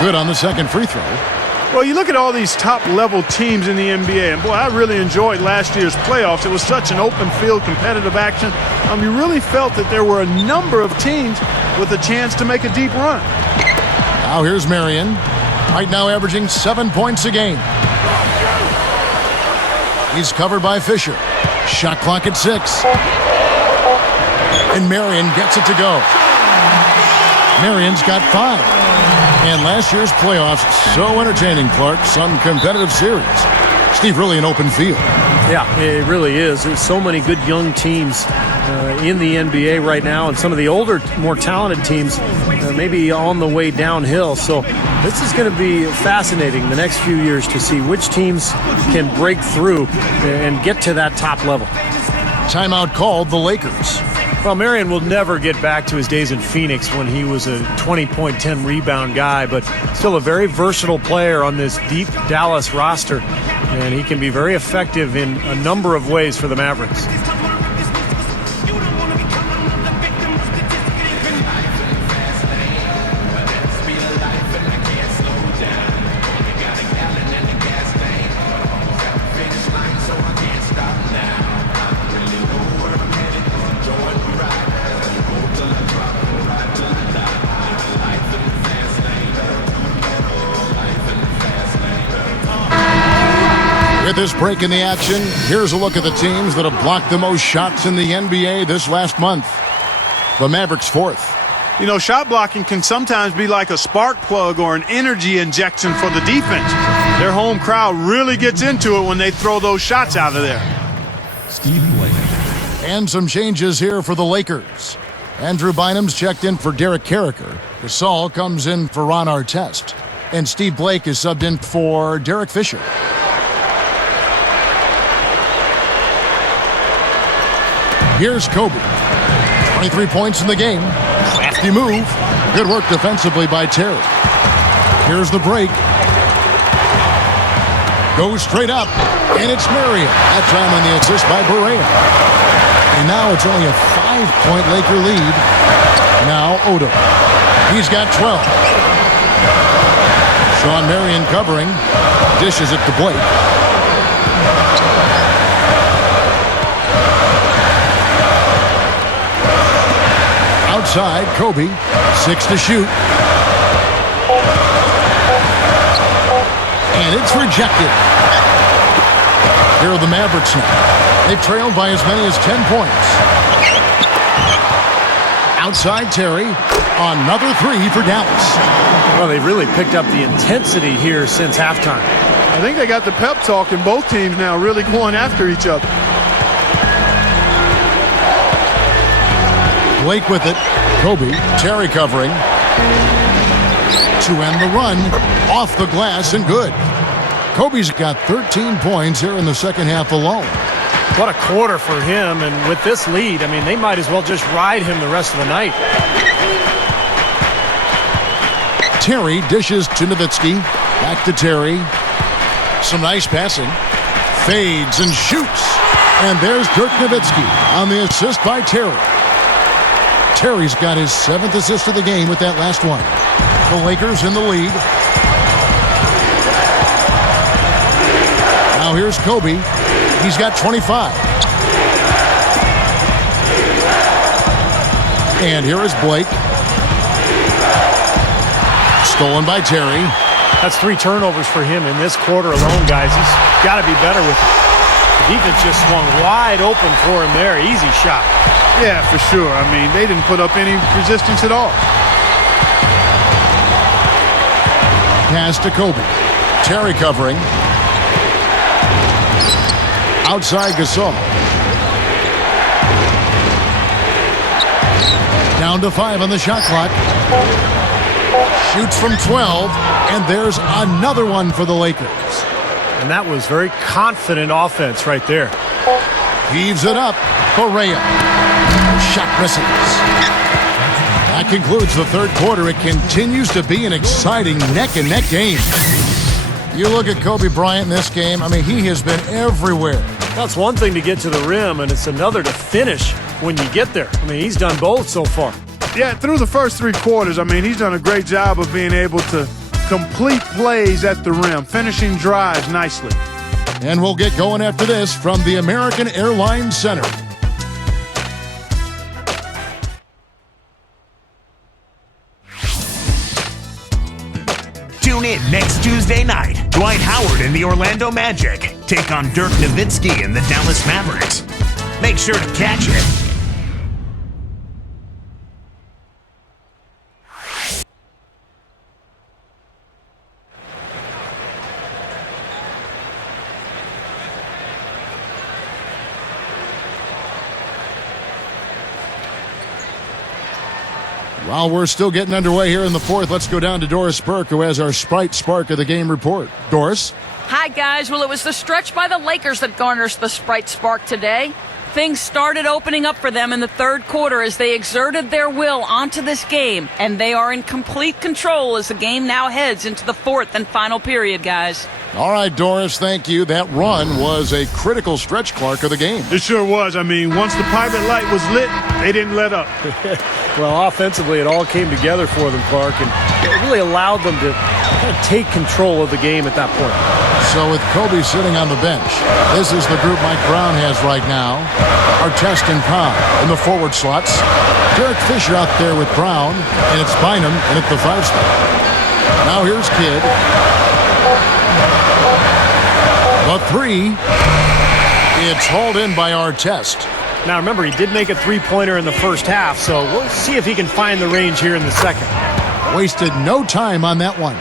Good on the second free throw. Well, you look at all these top-level teams in the NBA, and boy, I really enjoyed last year's playoffs. It was such an open-field competitive action. You really felt that there were a number of teams with a chance to make a deep run. Now here's Marion. Right now averaging 7 points a game. He's covered by Fisher. Shot clock at 6. And Marion gets it to go. Marion's got 5. And last year's playoffs, so entertaining, Clark. Some competitive series. Steve, really an open field. Yeah, it really is. There's so many good young teams in the NBA right now, and some of the older, more talented teams maybe on the way downhill. So this is going to be fascinating the next few years to see which teams can break through and get to that top level. Timeout called the Lakers. Well, Marion will never get back to his days in Phoenix when he was a 20-point, 10-rebound guy, but still a very versatile player on this deep Dallas roster, and he can be very effective in a number of ways for the Mavericks. With this break in the action, here's a look at the teams that have blocked the most shots in the NBA this last month. The Mavericks 4th. You know, shot blocking can sometimes be like a spark plug or an energy injection for the defense. Their home crowd really gets into it when they throw those shots out of there. Steve Blake. And some changes here for the Lakers. Andrew Bynum's checked in for Derek Carricker. Gasol comes in for Ron Artest. And Steve Blake is subbed in for Derek Fisher. Here's Kobe. 23 points in the game. Crafty move. Good work defensively by Terry. Here's the break. Goes straight up. And it's Marion. That time on the assist by Berea. And now it's only a 5-point Laker lead. Now Odom. He's got 12. Sean Marion covering. Dishes it to Blake. Outside, Kobe, 6 to shoot. And it's rejected. Here are the Mavericks now. They've trailed by as many as 10 points. Outside, Terry, another 3 for Dallas. Well, they've really picked up the intensity here since halftime. I think they got the pep talk in both teams now, really going after each other. Blake with it. Kobe, Terry covering. To end the run. Off the glass and good. Kobe's got 13 points here in the second half alone. What a quarter for him, and with this lead, I mean, they might as well just ride him the rest of the night. Terry dishes to Nowitzki. Back to Terry. Some nice passing. Fades and shoots. And there's Dirk Nowitzki on the assist by Terry. Terry's got his 7th assist of the game with that last one. The Lakers in the lead. Now here's Kobe. He's got 25. And here is Blake. Stolen by Terry. That's 3 turnovers for him in this quarter alone, guys. He's got to be better with it. The defense just swung wide open for him there. Easy shot. Yeah, for sure. I mean, they didn't put up any resistance at all. Pass to Kobe. Terry covering. Outside Gasol. Down to 5 on the shot clock. Shoots from 12, and there's another one for the Lakers. And that was very confident offense right there. Heaves it up. Berea. Shot misses. That concludes the third quarter. It continues to be an exciting neck-and-neck game. You look at Kobe Bryant in this game, I mean, he has been everywhere. That's one thing to get to the rim, and it's another to finish when you get there. I mean, he's done both so far. Yeah, through the first 3 quarters, I mean, he's done a great job of being able to complete plays at the rim, finishing drives nicely. And we'll get going after this from the American Airlines Center. Tune in next Tuesday night. Dwight Howard and the Orlando Magic take on Dirk Nowitzki and the Dallas Mavericks. Make sure to catch it. While we're still getting underway here in the fourth, let's go down to Doris Burke, who has our Sprite Spark of the Game report. Doris? Hi, guys. Well, it was the stretch by the Lakers that garners the Sprite Spark today. Things started opening up for them in the third quarter as they exerted their will onto this game, and they are in complete control as the game now heads into the fourth and final period, guys. All right, Doris, thank you. That run was a critical stretch, Clark, of the game. It sure was. I mean, once the pilot light was lit, they didn't let up. Well, offensively, it all came together for them, Clark, and it really allowed them to kind of take control of the game at that point. So with Kobe sitting on the bench, this is the group Mike Brown has right now. Artest and Cobb in the forward slots. Derek Fisher out there with Brown, and it's Bynum in at the 5 spot. Now here's Kidd. The three. It's hauled in by Artest. Now remember, he did make a three-pointer in the first half, so we'll see if he can find the range here in the second. Wasted no time on that one.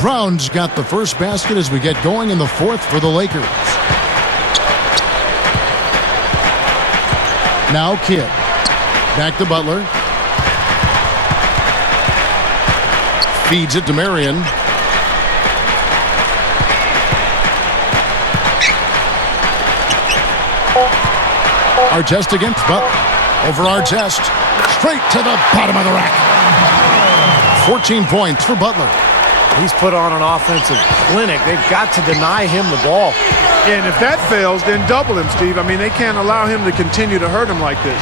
Brown's got the first basket as we get going in the fourth for the Lakers. Now Kidd. Back to Butler. Feeds it to Marion. Artest against Butler. Over Artest. Straight to the bottom of the rack. 14 points for Butler. He's put on an offensive clinic. They've got to deny him the ball. And if that fails, then double him, Steve. I mean, they can't allow him to continue to hurt him like this.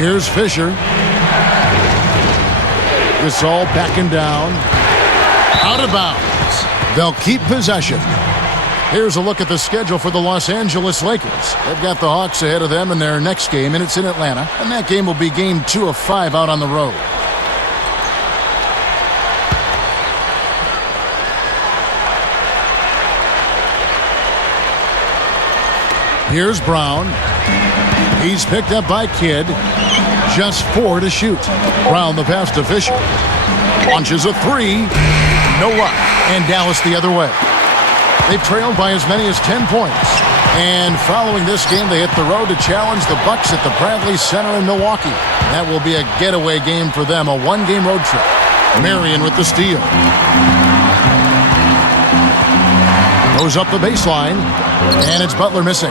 Here's Fisher. Gasol backing down. Out of bounds. They'll keep possession. Here's a look at the schedule for the Los Angeles Lakers. They've got the Hawks ahead of them in their next game, and it's in Atlanta. And that game will be game 2 of 5 out on the road. Here's Brown. He's picked up by Kidd. Just 4 to shoot. Brown the pass to Fisher. Launches a 3. No luck. And Dallas the other way. They've trailed by as many as 10 points. And following this game, they hit the road to challenge the Bucks at the Bradley Center in Milwaukee. That will be a getaway game for them, a one-game road trip. Marion with the steal. Goes up the baseline, and it's Butler missing.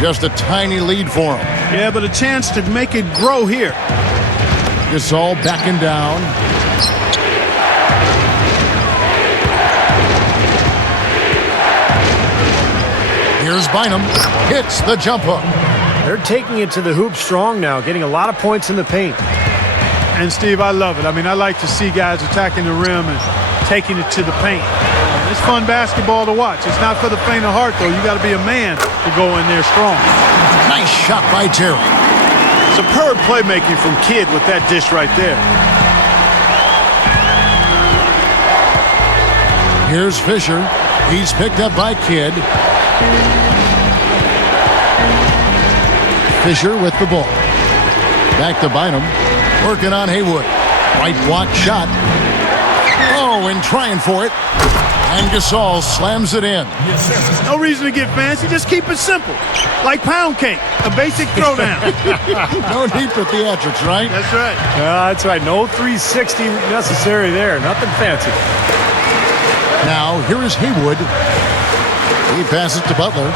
Just a tiny lead for him. Yeah, but a chance to make it grow here. Gasol backing down. Here's Bynum. Hits the jump hook. They're taking it to the hoop strong now, getting a lot of points in the paint. And, Steve, I love it. I mean, I like to see guys attacking the rim and taking it to the paint. It's fun basketball to watch. It's not for the faint of heart, though. You got to be a man to go in there strong. Nice shot by Terry. Superb playmaking from Kidd with that dish right there. Here's Fisher. He's picked up by Kidd. Fisher with the ball. Back to Bynum. Working on Haywood. Right block shot. Oh, and trying for it. And Gasol slams it in. No reason to get fancy. Just keep it simple. Like pound cake. A basic throwdown. No need for theatrics, right? That's right. That's right. No 360 necessary there. Nothing fancy. Now, here is Haywood. He passes to Butler.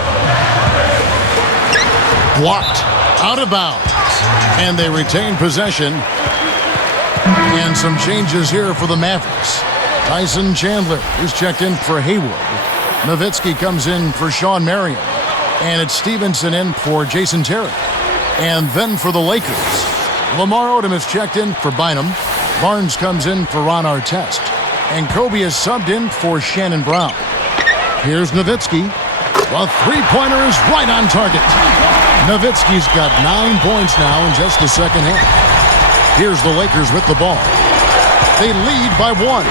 Blocked. Out of bounds. And they retain possession. And some changes here for the Mavericks. Tyson Chandler is checked in for Haywood. Nowitzki comes in for Sean Marion. And it's Stevenson in for Jason Terry. And then for the Lakers, Lamar Odom is checked in for Bynum. Barnes comes in for Ron Artest. And Kobe is subbed in for Shannon Brown. Here's Nowitzki. The three-pointer is right on target. Nowitzki's got 9 points now in just the second half. Here's the Lakers with the ball. They lead by 1.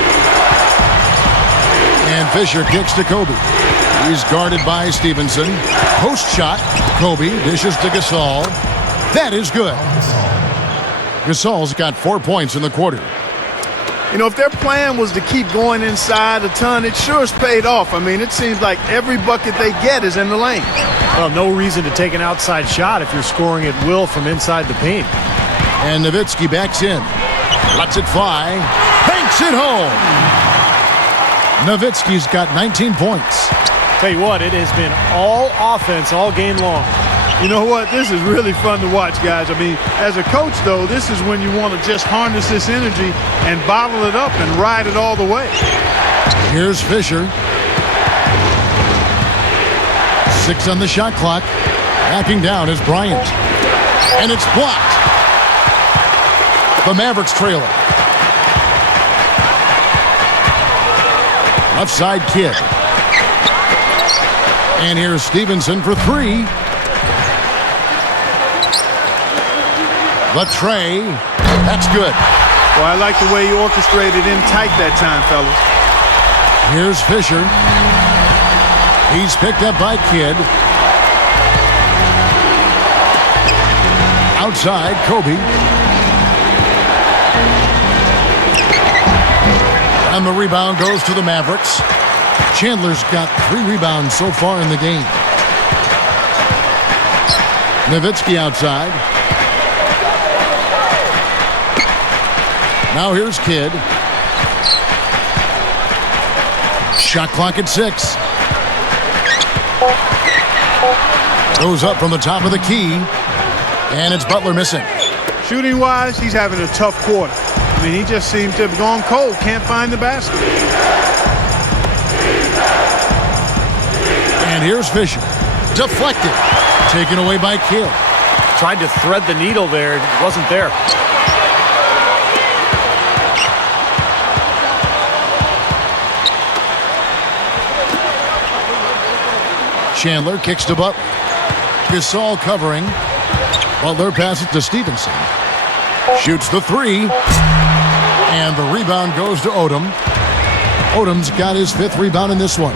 And Fisher kicks to Kobe. He's guarded by Stevenson. Post shot. Kobe dishes to Gasol. That is good. Gasol's got 4 points in the quarter. You know, if their plan was to keep going inside a ton, it sure has paid off. I mean, it seems like every bucket they get is in the lane. Well, no reason to take an outside shot if you're scoring at will from inside the paint. And Nowitzki backs in. Lets it fly. Banks it home. Nowitzki's got 19 points. Tell you what, it has been all offense all game long. You know what? This is really fun to watch, guys. I mean, as a coach, though, this is when you want to just harness this energy and bottle it up and ride it all the way. Here's Fisher. 6 on the shot clock. Backing down is Bryant. And it's blocked. The Mavericks trail it. Left side Kidd. And here's Stevenson for 3. The tray. That's good. Well, I like the way he orchestrated in tight that time, fellas. Here's Fisher. He's picked up by Kidd. Outside, Kobe. And the rebound goes to the Mavericks. Chandler's got 3 rebounds so far in the game. Nowitzki outside. Now here's Kidd. Shot clock at 6. Goes up from the top of the key. And it's Butler missing. Shooting-wise, he's having a tough quarter. I mean, he just seems to have gone cold. Can't find the basket. And here's Fisher. Deflected. Taken away by Kidd. Tried to thread the needle there. It wasn't there. Chandler kicks to Butler. Gasol covering. Butler passes to Stevenson. Shoots the 3. And the rebound goes to Odom. Odom's got his 5th rebound in this one.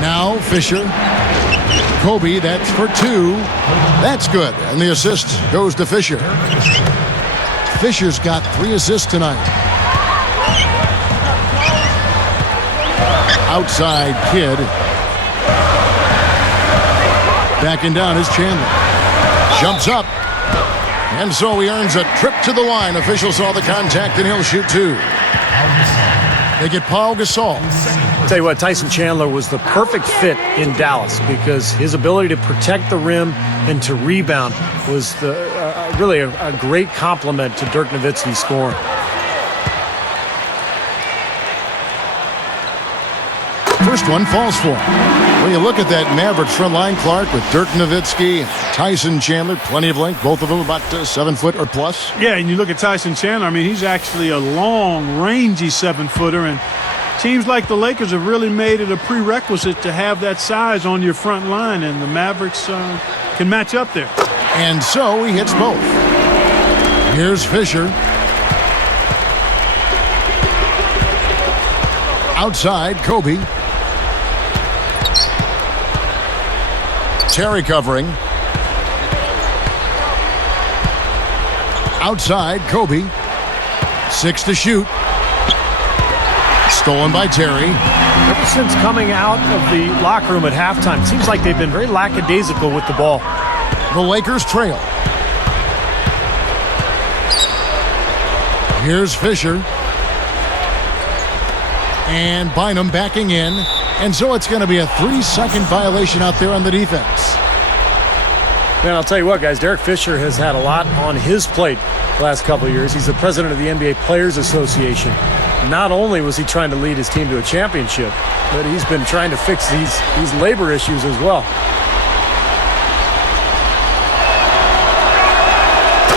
Now Fisher. Kobe, that's for 2. That's good. And the assist goes to Fisher. Fisher's got 3 assists tonight. Outside Kidd. Backing down is Chandler. Jumps up. And so he earns a trip to the line. Officials saw the contact and he'll shoot 2. They get Paul Gasol. I'll tell you what, Tyson Chandler was the perfect fit in Dallas because his ability to protect the rim and to rebound was really a great compliment to Dirk Nowitzki's scoring. First one falls for him. When you look at that Mavericks front line, Clark, with Dirk Nowitzki and Tyson Chandler, plenty of length, both of them about 7 foot or plus. Yeah, and you look at Tyson Chandler, I mean, he's actually a long, rangy 7-footer, and teams like the Lakers have really made it a prerequisite to have that size on your front line, and the Mavericks can match up there. And so he hits both. Here's Fisher. Outside, Kobe. Terry covering. Outside, Kobe. 6 to shoot. Stolen by Terry. Ever since coming out of the locker room at halftime, it seems like they've been very lackadaisical with the ball. The Lakers trail. Here's Fisher. And Bynum backing in. And so it's going to be a 3-second violation out there on the defense. Man, I'll tell you what, guys, Derek Fisher has had a lot on his plate the last couple of years. He's the president of the NBA Players Association. Not only was he trying to lead his team to a championship, but he's been trying to fix these labor issues as well.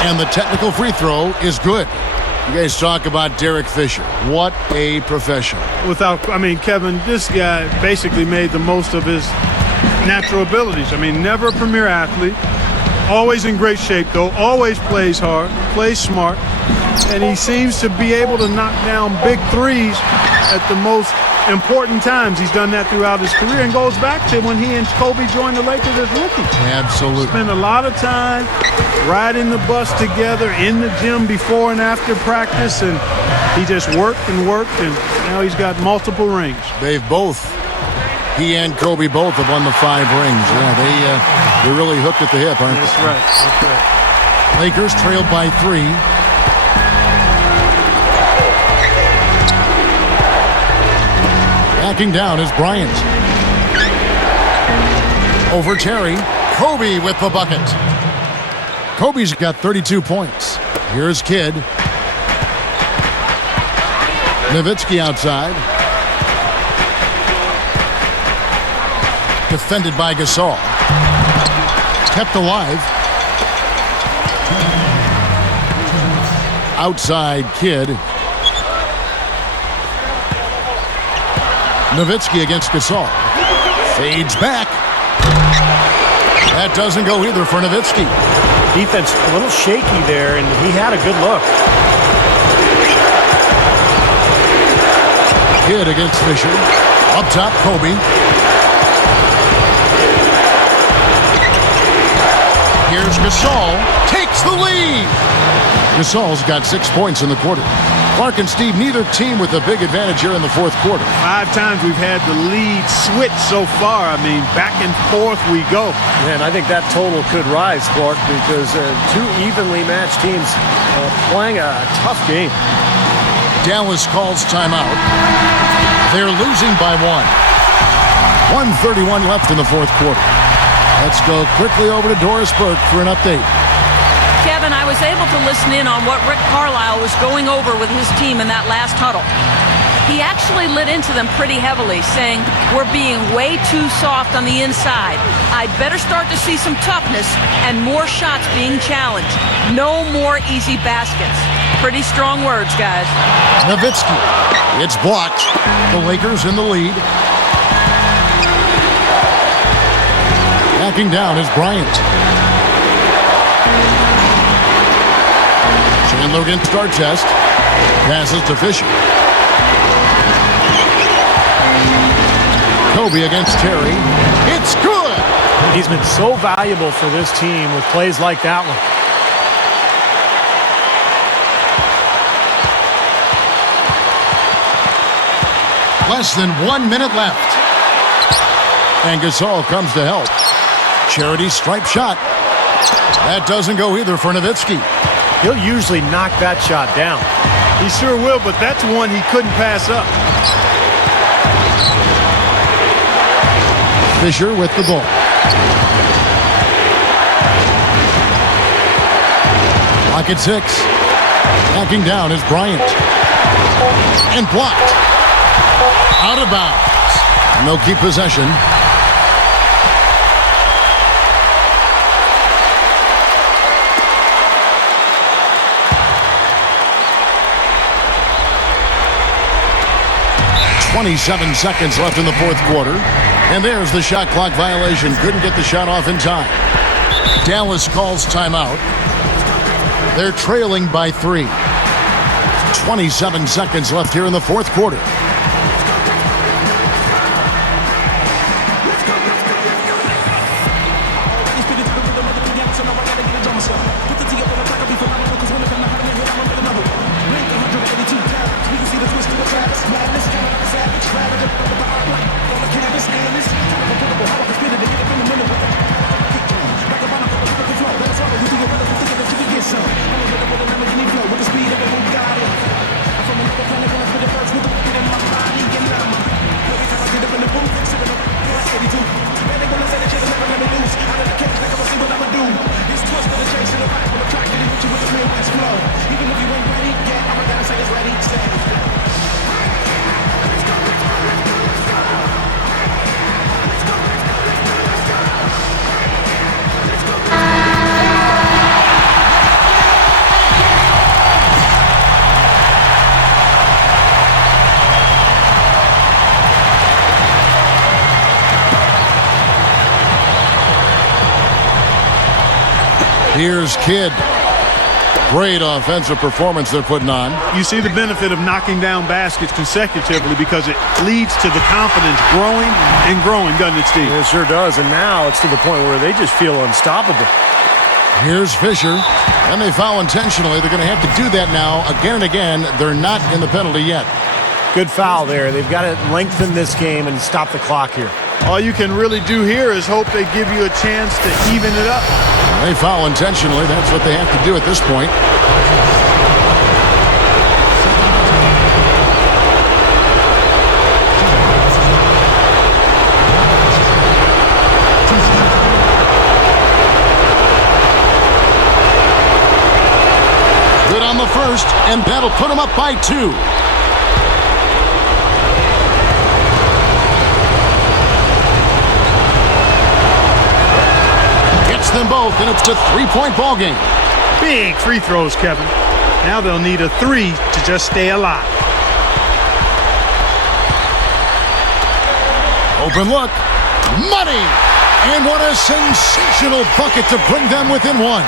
And the technical free throw is good. You guys talk about Derek Fisher. What a professional. Kevin, this guy basically made the most of his natural abilities. I mean, never a premier athlete. Always in great shape, though. Always plays hard, plays smart. And he seems to be able to knock down big threes at the most important times. He's done that throughout his career and goes back to when he and Kobe joined the Lakers as rookies. Absolutely. Spent a lot of time riding the bus together in the gym before and after practice, and he just worked, and now he's got multiple rings. He and Kobe both have won the 5 rings. Yeah, they're really hooked at the hip, aren't they? That's right. Lakers trailed by 3. Backing down is Bryant. Over Terry. Kobe with the bucket. Kobe's got 32 points. Here's Kidd. Nowitzki outside. Defended by Gasol. Kept alive. Outside Kidd. Nowitzki against Gasol. Fades back. That doesn't go either for Nowitzki. Defense a little shaky there, and he had a good look. Kidd against Fisher. Up top, Kobe. Here's Gasol. Takes the lead. Gasol's got 6 points in the quarter. Clark and Steve, neither team with a big advantage here in the fourth quarter. 5 times we've had the lead switch so far. I mean, back and forth we go. Man, I think that total could rise, Clark, because two evenly matched teams playing a tough game. Dallas calls timeout. They're losing by 1. 1:31 left in the fourth quarter. Let's go quickly over to Doris Burke for an update. Kevin, I was able to listen in on what Rick Carlisle was going over with his team in that last huddle. He actually lit into them pretty heavily, saying, we're being way too soft on the inside. I'd better start to see some toughness and more shots being challenged. No more easy baskets. Pretty strong words, guys. Nowitzki. It's blocked. The Lakers in the lead. Backing down is Bryant. Chandler against Artest. Passes to Fisher. Kobe against Terry. It's good! He's been so valuable for this team with plays like that one. Less than 1 minute left. And Gasol comes to help. Charity stripe shot. That doesn't go either for Nowitzki. He'll usually knock that shot down. He sure will, but that's one he couldn't pass up. Fisher with the ball. Clock at 6. Backing down is Bryant. And blocked. Out of bounds. And they'll keep possession. .27 seconds left in the fourth quarter. And there's the shot clock violation. Couldn't get the shot off in time. Dallas calls timeout. They're trailing by 3. 27 seconds left here in the fourth quarter. Here's Kidd. Great offensive performance they're putting on. You see the benefit of knocking down baskets consecutively because it leads to the confidence growing and growing, doesn't it, Steve? It sure does, and now it's to the point where they just feel unstoppable. Here's Fisher, and they foul intentionally. They're going to have to do that now again and again. They're not in the penalty yet. Good foul there. They've got to lengthen this game and stop the clock here. All you can really do here is hope they give you a chance to even it up. They foul intentionally. That's what they have to do at this point. Good on the first, and that'll put them up by 2. Them both, and it's a 3-point ball game. Big free throws, Kevin. Now they'll need a 3 to just stay alive. Open look. Money! And what a sensational bucket to bring them within 1.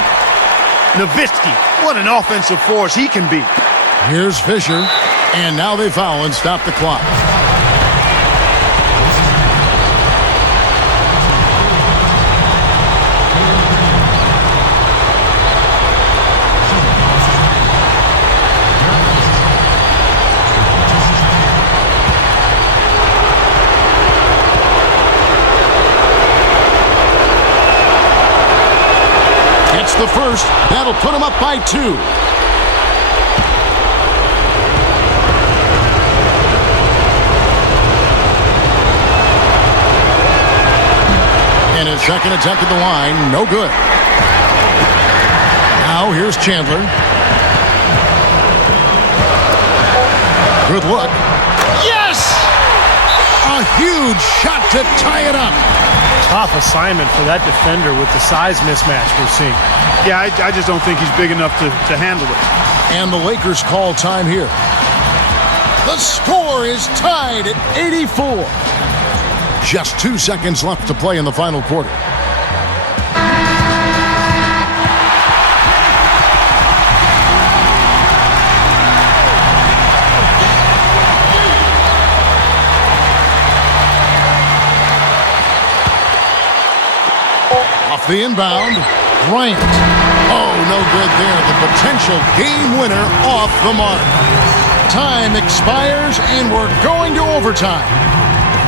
Nowitzki, what an offensive force he can be. Here's Fisher, and now they foul and stop the clock. the first. That'll put them up by 2. And his second attempt at the line, no good. Now here's Chandler. Good look. Yes! A huge shot to tie it up. Tough assignment for that defender with the size mismatch we're seeing. Yeah, I just don't think he's big enough to handle it. And the Lakers call time here. The score is tied at 84. Just 2 seconds left to play in the final quarter. Off the inbound, Bryant. Oh, no good there. The potential game winner off the mark. Time expires, and we're going to overtime.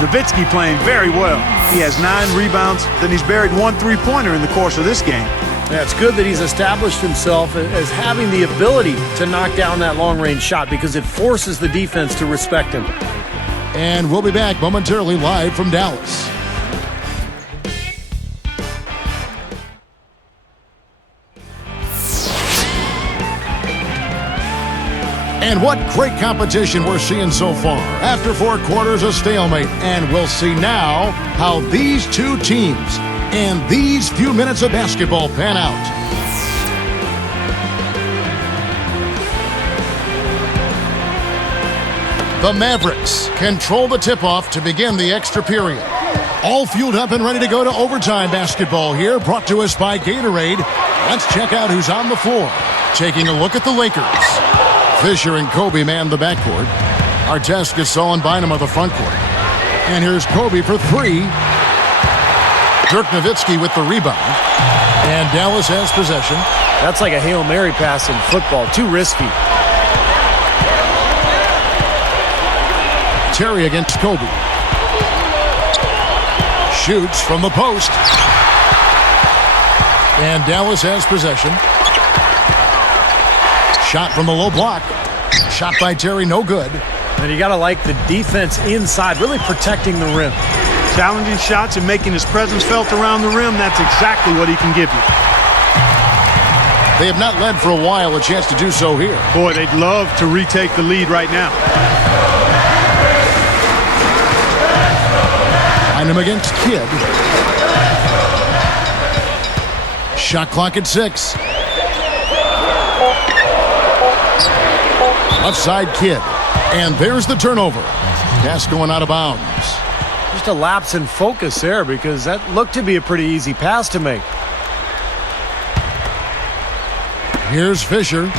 Nowitzki playing very well. He has 9 rebounds, then he's buried 1 3-pointer in the course of this game. Yeah, it's good that he's established himself as having the ability to knock down that long-range shot because it forces the defense to respect him. And we'll be back momentarily live from Dallas. And what great competition we're seeing so far. After 4 quarters, a stalemate. And we'll see now how these two teams and these few minutes of basketball pan out. The Mavericks control the tip-off to begin the extra period. All fueled up and ready to go to overtime basketball here, brought to us by Gatorade. Let's check out who's on the floor. Taking a look at the Lakers. Fisher and Kobe man the backcourt. Artest, Gasol, and Bynum are the front court. And here's Kobe for 3. Dirk Nowitzki with the rebound. And Dallas has possession. That's like a Hail Mary pass in football. Too risky. Terry against Kobe. Shoots from the post. And Dallas has possession. Shot from the low block. Shot by Terry, no good. And you got to like the defense inside, really protecting the rim. Challenging shots and making his presence felt around the rim, that's exactly what he can give you. They have not led for a while, a chance to do so here. Boy, they'd love to retake the lead right now. Bynum against Kidd. Shot clock at 6. Left side Kidd. And there's the turnover. Pass going out of bounds. Just a lapse in focus there because that looked to be a pretty easy pass to make. Here's Fisher.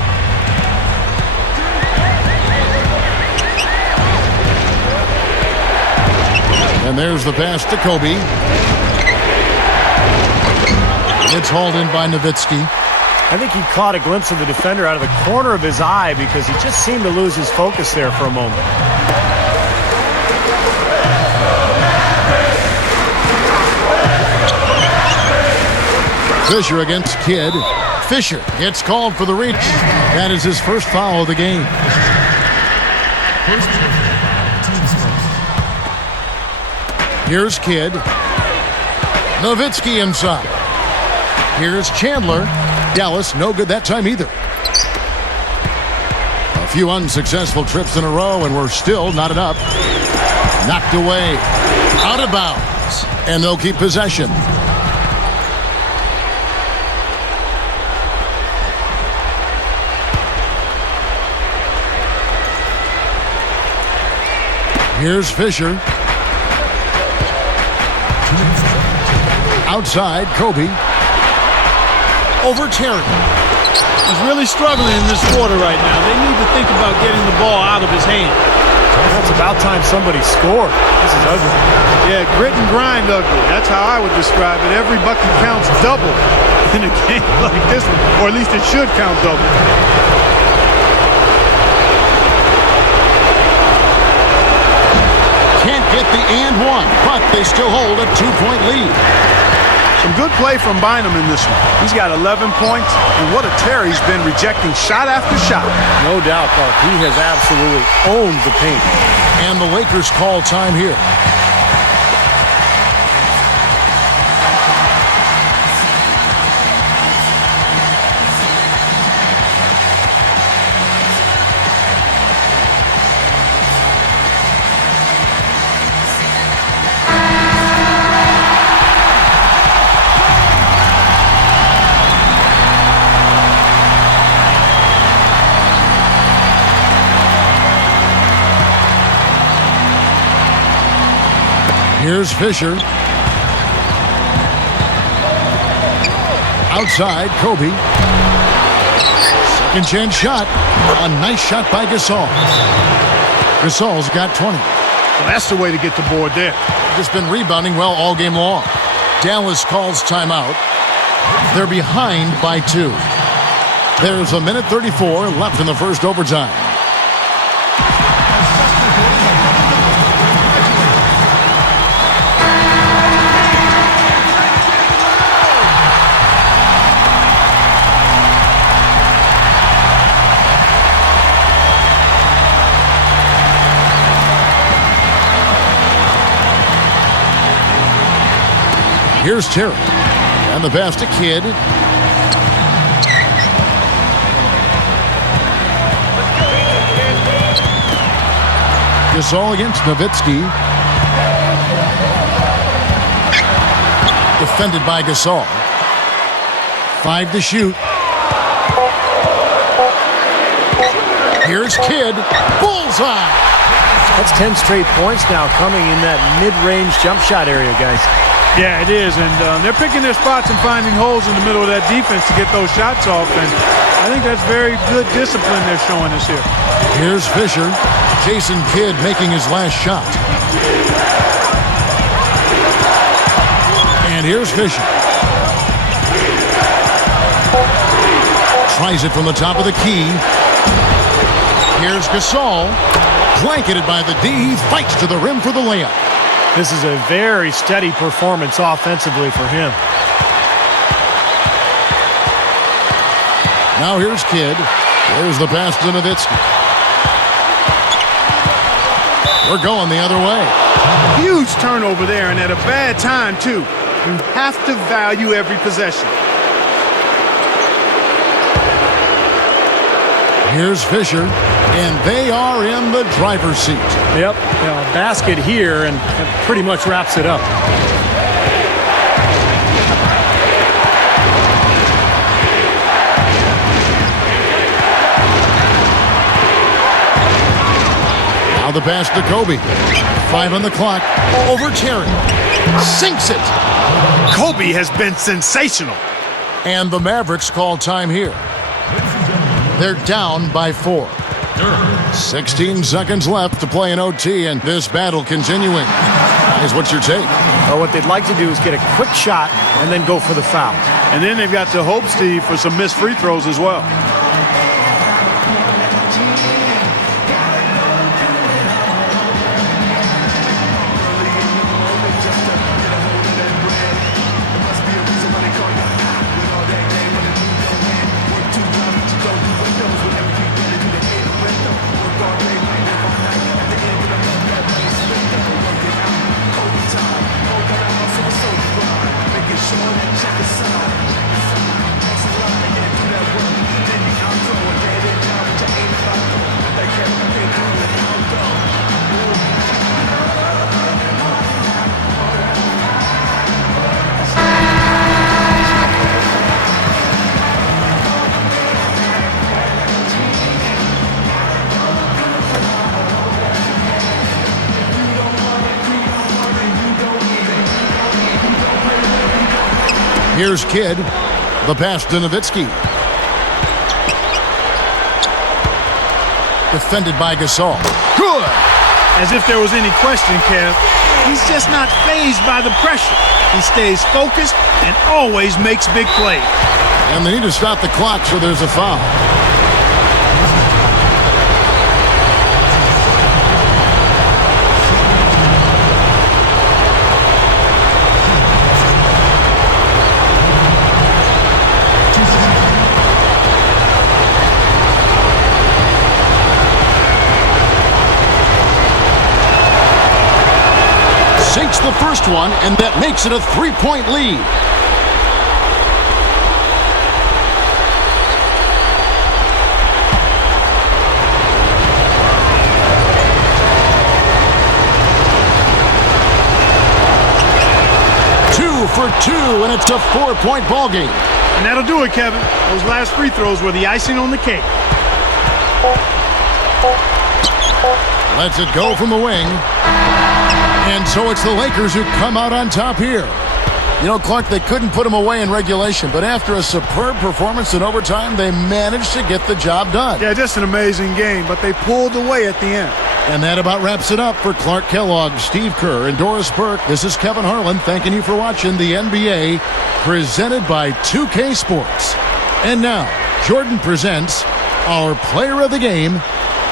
And there's the pass to Kobe. It's hauled in by Nowitzki. I think he caught a glimpse of the defender out of the corner of his eye because he just seemed to lose his focus there for a moment. Fisher against Kidd. Fisher gets called for the reach. That is his first foul of the game. Here's Kidd. Nowitzki inside. Here's Chandler. Dallas, no good that time either. A few unsuccessful trips in a row, and we're still knotted up. Knocked away. Out of bounds. And they'll keep possession. Here's Fisher. Outside, Kobe. Over Terry. He's really struggling in this quarter right now. They need to think about getting the ball out of his hand. It's about time somebody scored. This is ugly. Yeah, grit and grind ugly. That's how I would describe it. Every bucket counts double in a game like this one. Or at least it should count double. Can't get the and one, but they still hold a 2-point lead. Some good play from Bynum in this one. He's got 11 points, and what a tear he's been rejecting shot after shot. No doubt, Clark. He has absolutely owned the paint. And the Lakers call time here. Here's Fisher. Outside, Kobe. Second chance shot. A nice shot by Gasol. Gasol's got 20. Well, that's the way to get the board there. Just been rebounding well all game long. Dallas calls timeout. They're behind by 2. There's a minute 34 left in the first overtime. Here's Terry. And the pass to Kidd. Gasol against Nowitzki. Defended by Gasol. 5 to shoot. Here's Kidd. Bullseye! That's 10 straight points now coming in that mid-range jump shot area, guys. Yeah, it is, and they're picking their spots and finding holes in the middle of that defense to get those shots off, and I think that's very good discipline they're showing us here. Here's Fisher. Jason Kidd making his last shot. And here's Fisher. Tries it from the top of the key. Here's Gasol. Blanketed by the D. He fights to the rim for the layup. This is a very steady performance offensively for him. Now here's Kidd. Here's the pass to Nowitzki. We're going the other way. Huge turnover there, and at a bad time, too. You have to value every possession. Here's Fisher, and they are in the driver's seat. Yep, a basket here, and it pretty much wraps it up. Now the pass to Kobe. 5 on the clock. Over Terry. Sinks it. Kobe has been sensational. And the Mavericks call time here. They're down by 4. 16 seconds left to play in OT, and this battle continuing. Guys, what's your take? Well, what they'd like to do is get a quick shot and then go for the foul. And then they've got to hope, Steve, for some missed free throws as well. Here's Kidd. The pass to Nowitzki. Defended by Gasol. Good! As if there was any question, Kev. He's just not fazed by the pressure. He stays focused and always makes big plays. And they need to stop the clock, so there's a foul. the first one, and that makes it a 3-point lead. For 2, and it's a 4-point ball game. And that'll do it, Kevin. Those last free throws were the icing on the cake. Lets it go from the wing. And so it's the Lakers who come out on top here. You know, Clark, they couldn't put him away in regulation, but after a superb performance in overtime, they managed to get the job done. Yeah, just an amazing game, but they pulled away at the end. And that about wraps it up for Clark Kellogg, Steve Kerr, and Doris Burke. This is Kevin Harlan thanking you for watching the NBA presented by 2K Sports. And now, Jordan presents our player of the game,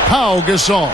Pau Gasol.